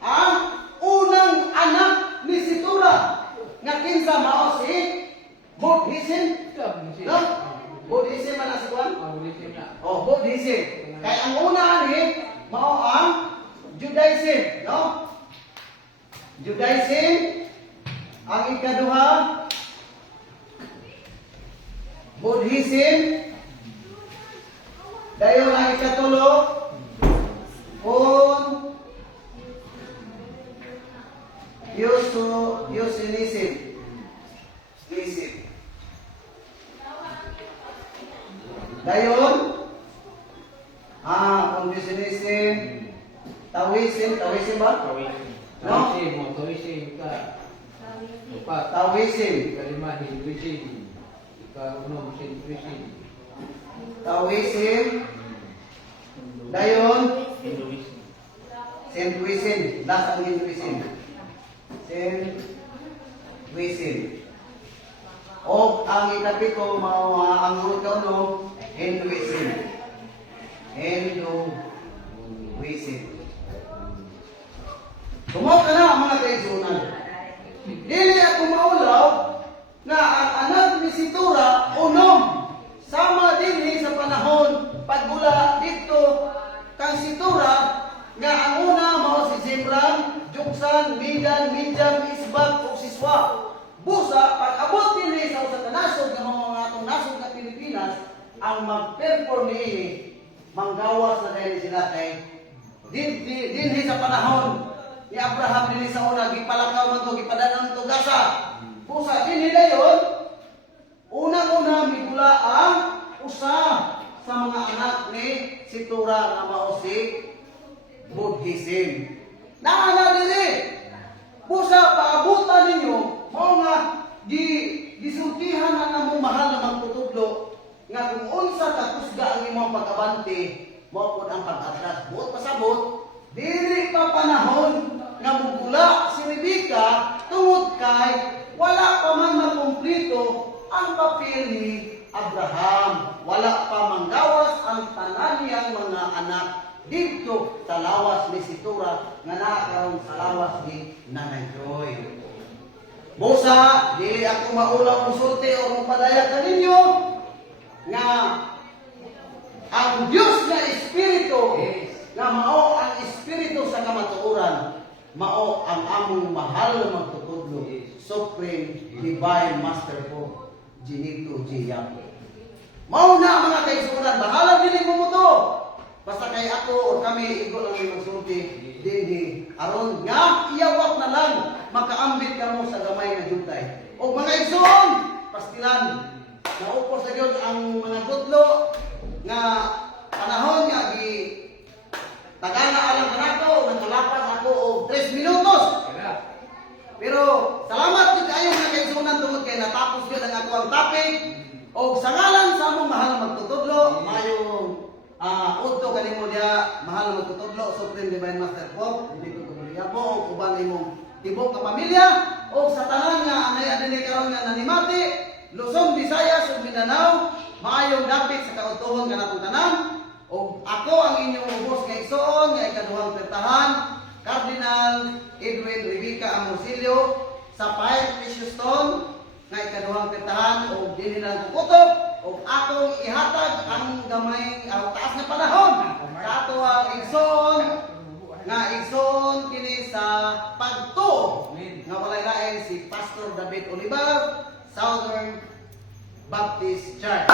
ang unang anak ni situra nga kinsa mao si Buddhism. No? Buddhism man ang sikuan? Oh, Buddhism. Kaya ang una ni mao ang Judaism, no? Judaism, ang ikaduha Buddhism, dayon ang ikatulo Confucianism. Dayon, Confucianism, Taoism ba? No? Taoism ka. Empat. Taoism. Kalima, Hinduism. Ika-unom, Sintoism. Taoism. Dayon, Sintoism. Last ang Hinduism. Sintoism. O ang ikapito, ang utono, Hinduism. Hinduism. Kumaw ka na mga kaigsunan. Dili ako maulaw na ang anak ni Situra unom sama din sa panahon pagula dito kang Situra nga ang una mao si Zimran, Juksan, Midan, Midjam, Isbak ug Siswa. Busa pag-abot din sa usa ka nasod nga mga atong nasod na Pilipinas ang mag-perform niini manggawas na dahil sila kay din sa panahon ni Abraham din sa una gipalakaw man to gipadanan to gasa. Busa din dayon unang-una migula ang usa sa mga anak ni Situra nga mao si Buddhism. Naana dili. Busa paabutan ninyo mao nga gisultihan ang among mahal na magtutudlo nga kung unsa ka kusga ang imong pagkabante mao pud ang pag-atras. Buot pasabot dili pa panahon nga mugula si Rebecca tungod kay wala pa man makumpleto ang papel ni Abraham. Wala pa manggawas ang tanan niyang mga anak dito sa lawas ni Situra nga nakaroon sa lawas ni Nanay Joy. Busa, dili ako maulaw musulti o mupadaya kaninyo nga ang Diyos na Espiritu nga mao ang Espiritu sa kamatuoran, mao ang among mahal na magtutudlo, Supreme Divine Master po, Ginito Giyam. Mao na mga kaigsunan, bahala din mo to. Basta kay ako o kami igo lang may magsulti dinhi aron nga iyawat na lang makaambit kamo sa gamay nga jutay. O mga igsoon, pastilan naupo sa Dios ang mga gutlo nga panahon nga gi tagana alang kanako nagkalapas ako og 3 minutos. Pero salamat gid kayo mga kaigsunan tungod kay natapos gyud ang ako ang topic og sa ngalan sa among mahal na magtutudlo mayong udto kanimo dia mahal na magtutudlo Supreme Divine Master Pope dili ko kumuliya po og uban imong tibok ka pamilya o sa tanan nga anay adili karon nga nanimati Luzon, Visayas ug Mindanao maayong dapit sa kautuhon nga natong tanan og ako ang inyong ubos nga igsoon nga ikaduhang pertahan Cardinal Edwin Rebecca Amorcillo sa 5 Precious Stone nga ikaduhang pertahan og dinhi lang kutob ug atong ihatag ang gamay taas na panahon sa ato ang igsoon nga igsoon kini sa pagtuo nga walay lain si Pastor David Olivar, Southern Baptist Church.